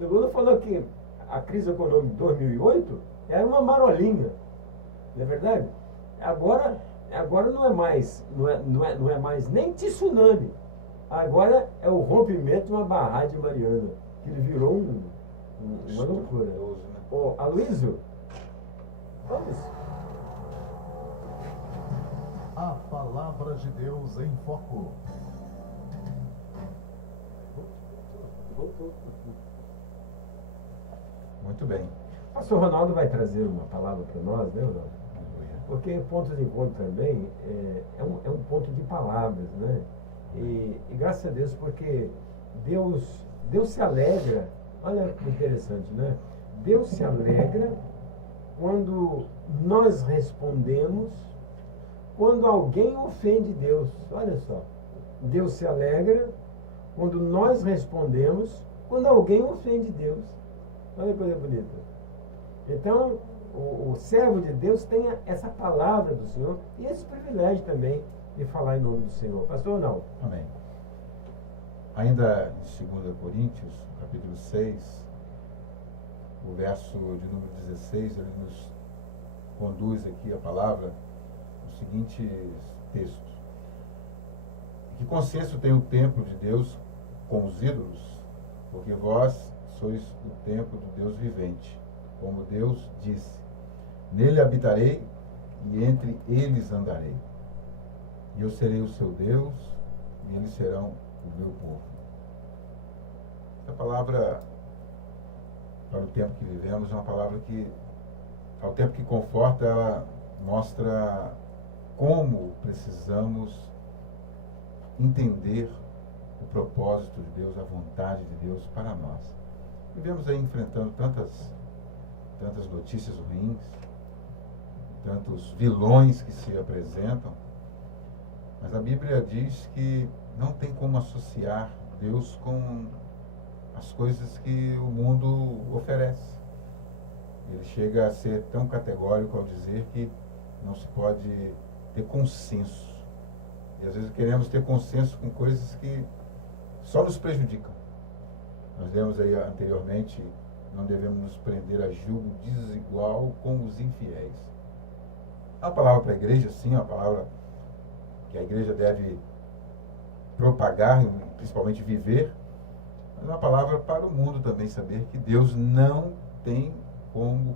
O Lula falou que a crise econômica de 2008 era uma marolinha. Não é verdade? Agora não é mais nem tsunami. Agora é o rompimento de uma barragem de Mariana. Que ele virou uma loucura. Ô, Aloysio, vamos. A palavra de Deus em foco. Voltou. Muito bem. O pastor Ronaldo vai trazer uma palavra para nós, né, Ronaldo? Porque o ponto de encontro também é um ponto de palavras, né? E graças a Deus, porque Deus se alegra, olha que interessante, né? Deus se alegra quando nós respondemos, quando alguém ofende Deus. Olha só, Deus se alegra quando nós respondemos, quando alguém ofende Deus. Olha que coisa bonita. Então, o servo de Deus tem essa palavra do Senhor e esse privilégio também de falar em nome do Senhor. Pastor Ronaldo. Amém. Ainda em 2 Coríntios, capítulo 6, o verso de número 16, ele nos conduz aqui a palavra, os seguintes textos. Que consenso tem o templo de Deus com os ídolos? Porque vós sois o templo do Deus vivente. Como Deus disse, nele habitarei e entre eles andarei. E eu serei o seu Deus e eles serão o meu povo. Essa palavra, para o tempo que vivemos, é uma palavra que, ao tempo que conforta, ela mostra como precisamos entender o propósito de Deus, a vontade de Deus para nós. Vivemos aí enfrentando tantas notícias ruins, tantos vilões que se apresentam, mas a Bíblia diz que não tem como associar Deus com as coisas que o mundo oferece. Ele chega a ser tão categórico ao dizer que não se pode ter consenso. E às vezes queremos ter consenso com coisas que só nos prejudicam. Nós lemos aí anteriormente, não devemos nos prender a julgo desigual com os infiéis. É uma palavra para a igreja, sim, é uma palavra que a igreja deve propagar, principalmente viver, mas é uma palavra para o mundo também saber que Deus não tem como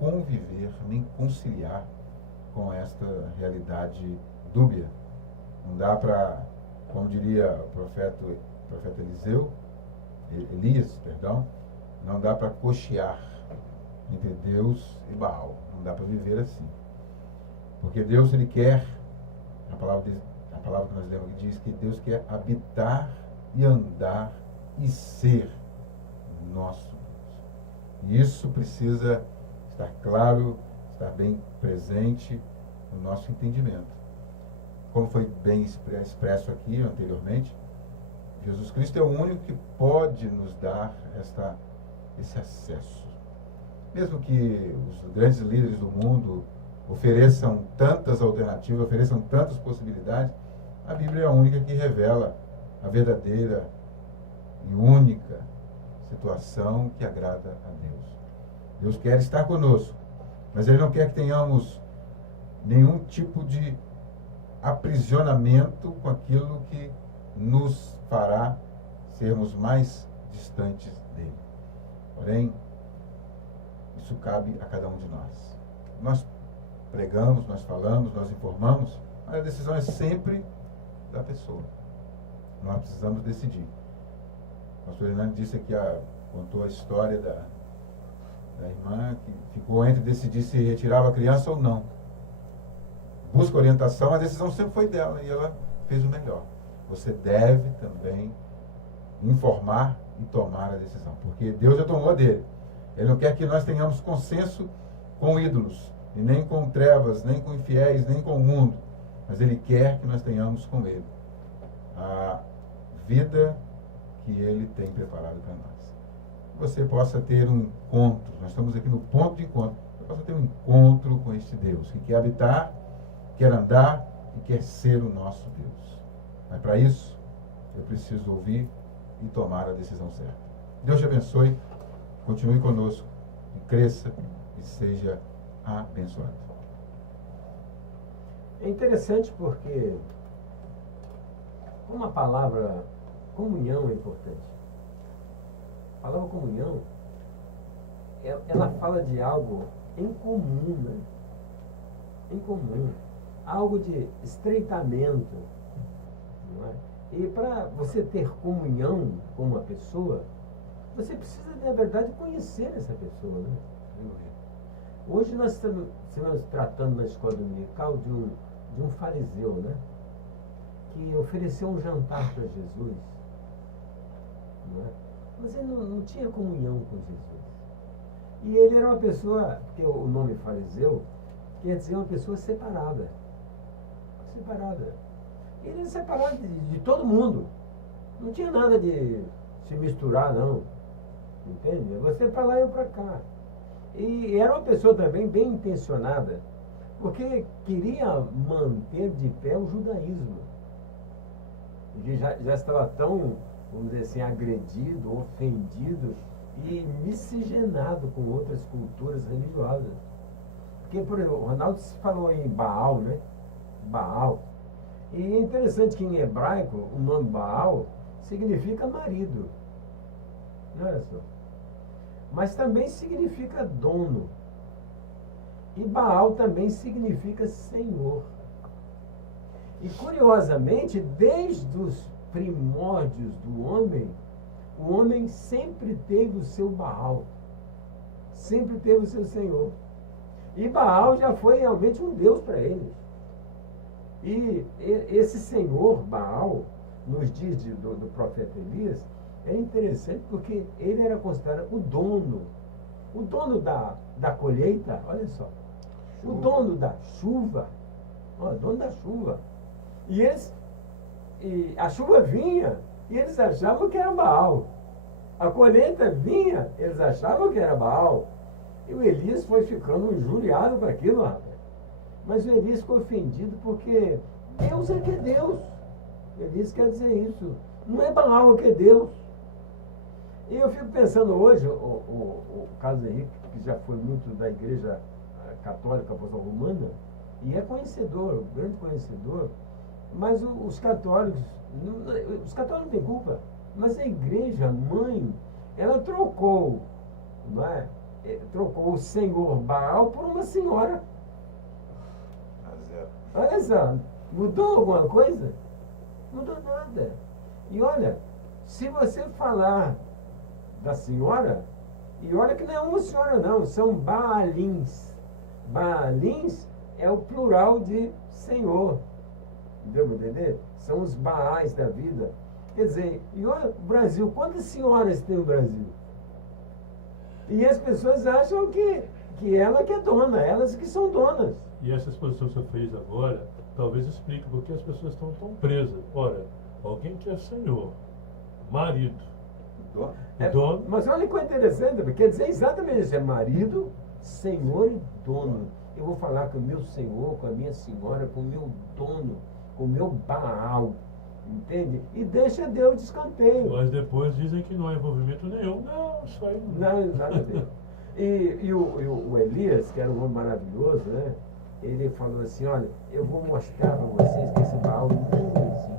conviver, nem conciliar com esta realidade dúbia. Não dá para, como diria o profeta Elias, não dá para cochear entre Deus e Baal. Não dá para viver assim. Porque Deus, Ele quer, a palavra que nós lemos aqui diz que Deus quer habitar e andar e ser nosso Deus. E isso precisa estar claro, estar bem presente no nosso entendimento. Como foi bem expresso aqui anteriormente, Jesus Cristo é o único que pode nos dar esse acesso. Mesmo que os grandes líderes do mundo ofereçam tantas alternativas, ofereçam tantas possibilidades, a Bíblia é a única que revela a verdadeira e única situação que agrada a Deus. Deus quer estar conosco, mas Ele não quer que tenhamos nenhum tipo de aprisionamento com aquilo que nos fará sermos mais distantes dele. Porém, isso cabe a cada um de nós. Nós pregamos, nós falamos, nós informamos, mas a decisão é sempre da pessoa. Nós precisamos decidir. O pastor Hernani disse aqui, contou a história da irmã que ficou entre decidir se retirava a criança ou não. Busca orientação, a decisão sempre foi dela e ela fez o melhor. Você deve também informar e tomar a decisão, porque Deus já tomou a dele. Ele não quer que nós tenhamos consenso com ídolos, e nem com trevas, nem com infiéis, nem com o mundo, mas Ele quer que nós tenhamos com Ele a vida que Ele tem preparado para nós. que você possa ter um encontro. Nós estamos aqui no ponto de encontro. Você possa ter um encontro com este Deus que quer habitar, quer andar e quer ser o nosso Deus. Mas para isso, eu preciso ouvir e tomar a decisão certa. Deus te abençoe, continue conosco, e cresça e seja abençoado. É interessante porque, como a palavra comunhão é importante, a palavra comunhão, ela fala de algo em comum, né? Em comum. Algo de estreitamento. Não é? E para você ter comunhão com uma pessoa, você precisa, na verdade, conhecer essa pessoa. Né? Hoje nós estamos tratando na escola dominical de um fariseu, né? Que ofereceu um jantar para Jesus. Não é? Mas ele não tinha comunhão com Jesus. E ele era uma pessoa, porque o nome fariseu quer dizer uma pessoa separada. Separada. Ele era separado de todo mundo. Não tinha nada de se misturar, não. Entende? Você para lá e eu para cá. E era uma pessoa também bem intencionada, porque queria manter de pé o judaísmo. Ele já estava tão, vamos dizer assim, agredido, ofendido e miscigenado com outras culturas religiosas. Porque, por exemplo, o Ronaldo falou em Baal, né? Baal. E é interessante que em hebraico o nome Baal significa marido. Não é só? Mas também significa dono. E Baal também significa senhor. E curiosamente, desde os primórdios do homem, o homem sempre teve o seu Baal. Sempre teve o seu senhor. E Baal já foi realmente um deus para eles. E esse senhor Baal, nos dias do profeta Elias, é interessante porque ele era considerado o dono da colheita, olha só, o dono da chuva, o dono da chuva. E a chuva vinha e eles achavam que era Baal. A colheita vinha, eles achavam que era Baal. E o Elias foi ficando injuriado com aquilo, rapaz. Mas o Elias ficou ofendido porque Deus é que é Deus. Elias quer dizer isso. Não é Baal que é Deus. E eu fico pensando hoje, o Carlos Henrique, que já foi muito da igreja católica apostólica romana, e é conhecedor, grande conhecedor, mas os católicos não têm culpa, mas a igreja mãe, ela trocou, não é? Trocou o senhor Baal por uma senhora. Olha só, mudou alguma coisa? Mudou nada. E olha, se você falar da senhora, e olha que não é uma senhora não, são Baalins. Baalins é o plural de senhor. Deu para entender? São os Baais da vida. Quer dizer, e olha o Brasil, quantas senhoras tem o Brasil? E as pessoas acham que ela que é dona, elas que são donas. E essa exposição que você fez agora, talvez explique por que as pessoas estão tão presas. Ora, alguém que é senhor, marido, dono. Mas olha que interessante, quer dizer exatamente isso, é marido, senhor e dono. Eu vou falar com o meu senhor, com a minha senhora, com o meu dono, com o meu Baal, entende? E deixa Deus de escanteio. Mas depois dizem que não há envolvimento nenhum. Não, isso aí não. Não, nada a ver. E o Elias, que era um homem maravilhoso, né? Ele falou assim, olha, eu vou mostrar para vocês que esse Baal não existe.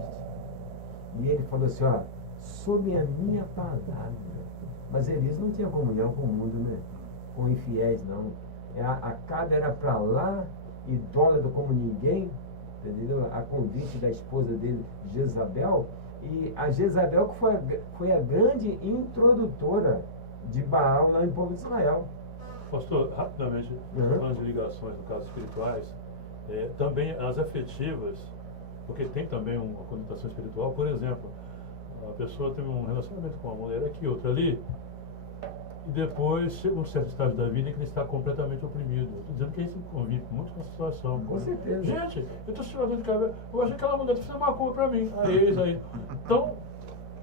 E ele falou assim, ó, sob a minha palavra. Mas Elias não tinha comunhão com o mundo, né? Com infiéis, não. A Acabe era para lá, idólatra como ninguém, entendeu? A convite da esposa dele, Jezabel. E a Jezabel que foi a grande introdutora de Baal lá em povo de Israel. Pastor, rapidamente, falando de ligações, no caso espirituais, também as afetivas, porque tem também uma conotação espiritual. Por exemplo, a pessoa tem um relacionamento com uma mulher aqui, outra ali, e depois chega um certo estágio da vida em que ele está completamente oprimido. Estou dizendo que isso convive muito com essa situação. Com certeza. Gente, eu estou chorando de cabelo, eu acho que aquela mulher fez uma culpa para mim. Aí. Então,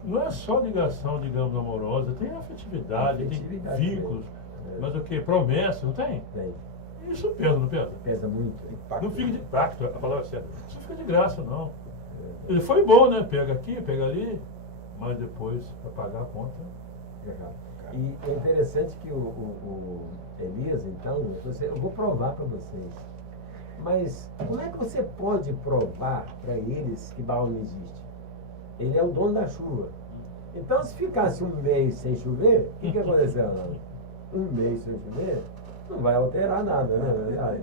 não é só ligação, digamos, amorosa, tem afetividade, Afetividade tem vínculos. também. Mas o que? Promessa, não tem? Tem. Isso pesa, não pesa? Pesa muito. Não fica de pacto, a palavra é certa. Isso não fica de graça, não. Ele foi bom, né? Pega aqui, pega ali, mas depois, para pagar a conta. Errado. E é interessante que o Elias, então, eu vou provar para vocês. Mas como é que você pode provar para eles que Baal não existe? Ele é o dono da chuva. Então, se ficasse um mês sem chover, o que aconteceu? Um mês sem chover, não vai alterar nada, né?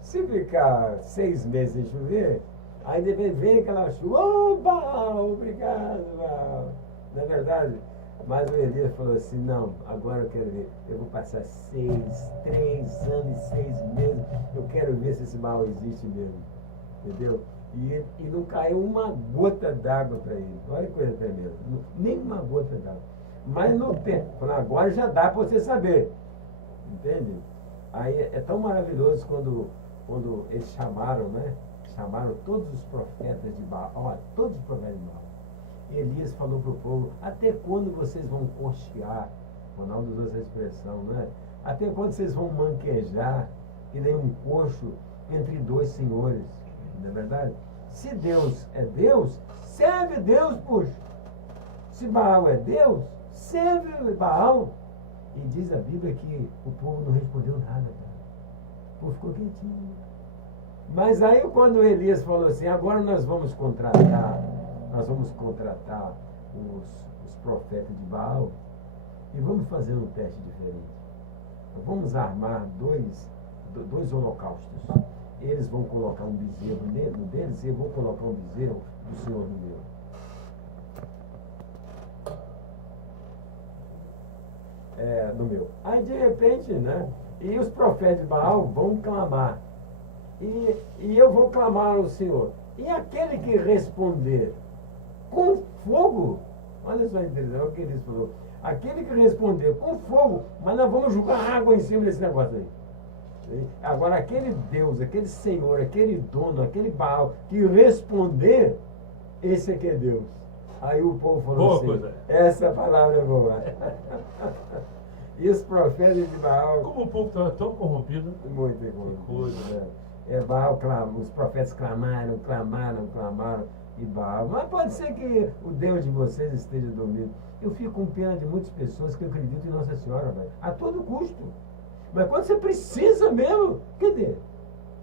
Se ficar 6 meses sem chover, aí depois vem aquela chuva, ô Baal, obrigado, Baal. Não é verdade? Mas o Elias falou assim, não, agora eu quero ver, eu vou passar 3 anos e 6 meses, eu quero ver se esse Baal existe mesmo. Entendeu? E não caiu uma gota d'água para ele. Olha que coisa tremenda. Nem uma gota d'água. Mas no tempo, agora já dá para você saber. Entende? Aí é tão maravilhoso quando eles chamaram, né? Chamaram todos os profetas de Baal. Olha, todos os profetas de Baal. E Elias falou para o povo, até quando vocês vão cochear? Ronaldo usou essa expressão, né? Até quando vocês vão manquejar, que nem um coxo entre 2 senhores? Não é verdade? Se Deus é Deus, serve Deus, puxa. Se Baal é Deus, serve Baal. E diz a Bíblia que o povo não respondeu nada, cara. O povo ficou quietinho. Mas aí quando Elias falou assim, agora nós vamos contratar os profetas de Baal e vamos fazer um teste diferente. Vamos armar dois holocaustos. Eles vão colocar um bezerro no deles e eu vou colocar um bezerro do Senhor no meu. No meu. Aí de repente, né? E os profetas de Baal vão clamar. E eu vou clamar ao Senhor. E aquele que responder com fogo, olha só interessante, o que ele falou. Aquele que responder com fogo, mas nós vamos jogar água em cima desse negócio aí. Agora, aquele Deus, aquele Senhor, aquele dono, aquele Baal, que responder, esse aqui é Deus. Aí o povo falou boa assim, coisa. Essa palavra é boa. E os profetas de Baal... Como o povo estava tão corrompido. Muito corrompido. Baal clamou, os profetas clamaram, e Baal. Mas pode ser que o Deus de vocês esteja dormindo. Eu fico com pena de muitas pessoas que acreditam em Nossa Senhora, velho, a todo custo. Mas quando você precisa mesmo, cadê?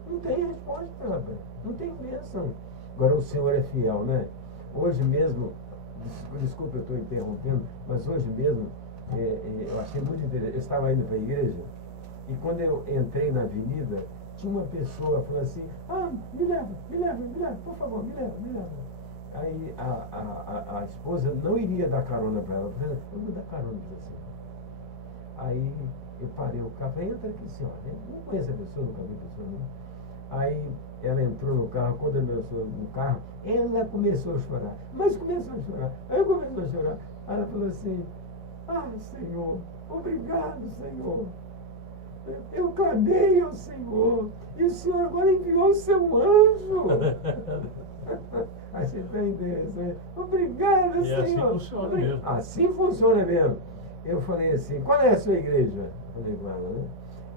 Não tem resposta, rapaz. Não tem bênção. Agora o Senhor é fiel, né? Hoje mesmo, desculpa eu estou interrompendo, mas hoje mesmo, eu achei muito interessante. Eu estava indo para a igreja e quando eu entrei na avenida, tinha uma pessoa falando assim, me leva, por favor, me leva. Aí a esposa não iria dar carona para ela. Eu vou dar carona para você. Aí eu parei o carro, falei, entra aqui, senhora. Eu não conheço a pessoa, nunca vi a pessoa, não. Aí ela entrou no carro, quando ela entrou no carro, ela começou a chorar. Mas começou a chorar. Aí eu comecei a chorar. Aí ela falou assim, Senhor, obrigado, Senhor. Eu clamei ao Senhor, e o Senhor agora enviou o seu anjo. Achei tão interessante. Obrigado, e Senhor. Assim funciona mesmo. Assim funciona mesmo. Eu falei assim, qual é a sua igreja? Falei com ela, né?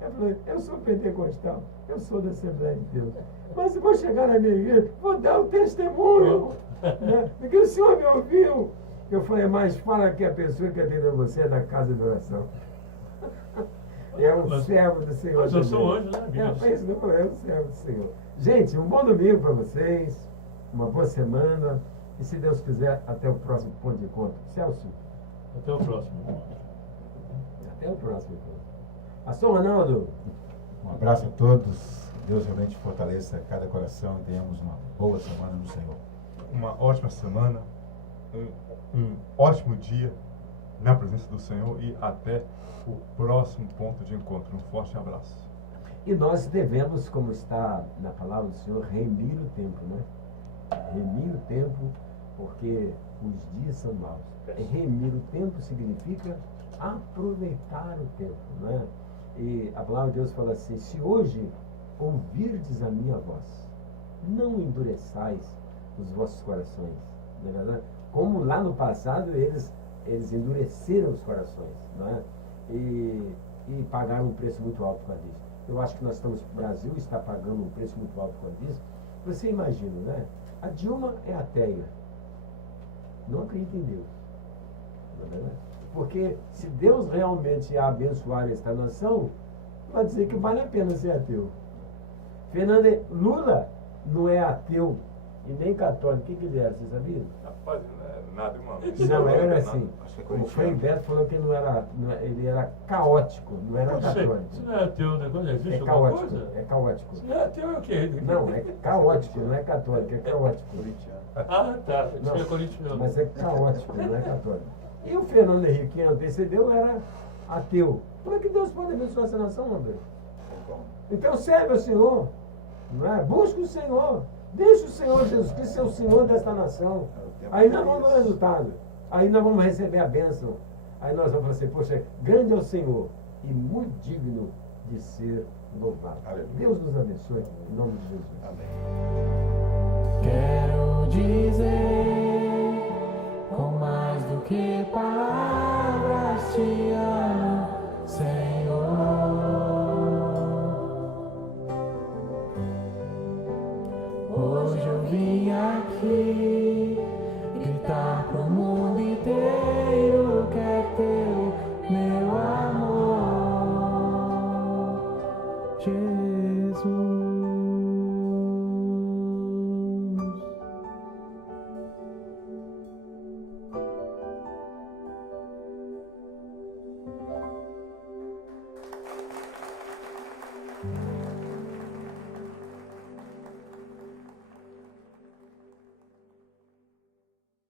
Ela falou, eu sou pentecostal, eu sou da Assembleia de Deus. Mas eu vou chegar na minha igreja, vou dar o testemunho, né? Porque o Senhor me ouviu. Eu falei, mas fala que a pessoa que atendeu você é da casa de oração. É um servo do Senhor. Mas eu sou anjo, né? É um servo do Senhor. Gente, um bom domingo para vocês, uma boa semana, e se Deus quiser, até o próximo ponto de encontro. Celso. Até o próximo. Até o próximo encontro. Pastor Ronaldo. Um abraço a todos. Deus realmente fortaleça cada coração e tenhamos uma boa semana no Senhor. Uma ótima semana, um ótimo dia na presença do Senhor e até o próximo ponto de encontro. Um forte abraço. E nós devemos, como está na palavra do Senhor, remir o tempo, né? Remir o tempo, porque os dias são maus. Remir o tempo significa aproveitar o tempo, né? E a palavra de Deus fala assim, se hoje ouvirdes a minha voz, não endureçais os vossos corações, não é verdade? como lá no passado eles endureceram os corações, não é? E pagaram um preço muito alto com isso. Eu acho que o Brasil está pagando um preço muito alto com isso. Você imagina, né? A Dilma é ateia. Não acredita em Deus. Não é verdade? Porque se Deus realmente ia abençoar esta nação, vai dizer que vale a pena ser ateu. Lula não é ateu e nem católico. O que ele era, você sabia? Rapaz, não é nada, irmão. Não, era assim. Acho que é O corintiano. Frei Beto falou que ele era caótico, não era Não sei, católico. se não é ateu, né? Quando existe É alguma caótico, coisa? é caótico. Se não é ateu, é o quê? Não, é caótico, não é católico, é caótico. Ah, tá. Isso Não, é corintiano. mas é caótico, não é católico. E o Fernando Henrique, quem antecedeu, era ateu. Como é que Deus pode abençoar essa nação, André? Então serve ao Senhor, não é? Busca o Senhor. Deixa o Senhor Jesus Cristo ser o Senhor desta nação. Aí nós vamos ver o resultado. Aí nós vamos receber a bênção. Aí nós vamos falar assim, poxa, grande é o Senhor e muito digno de ser louvado. Aleluia. Deus nos abençoe, em nome de Jesus. Amém. Quero dizer, com mais do que palavras te amo.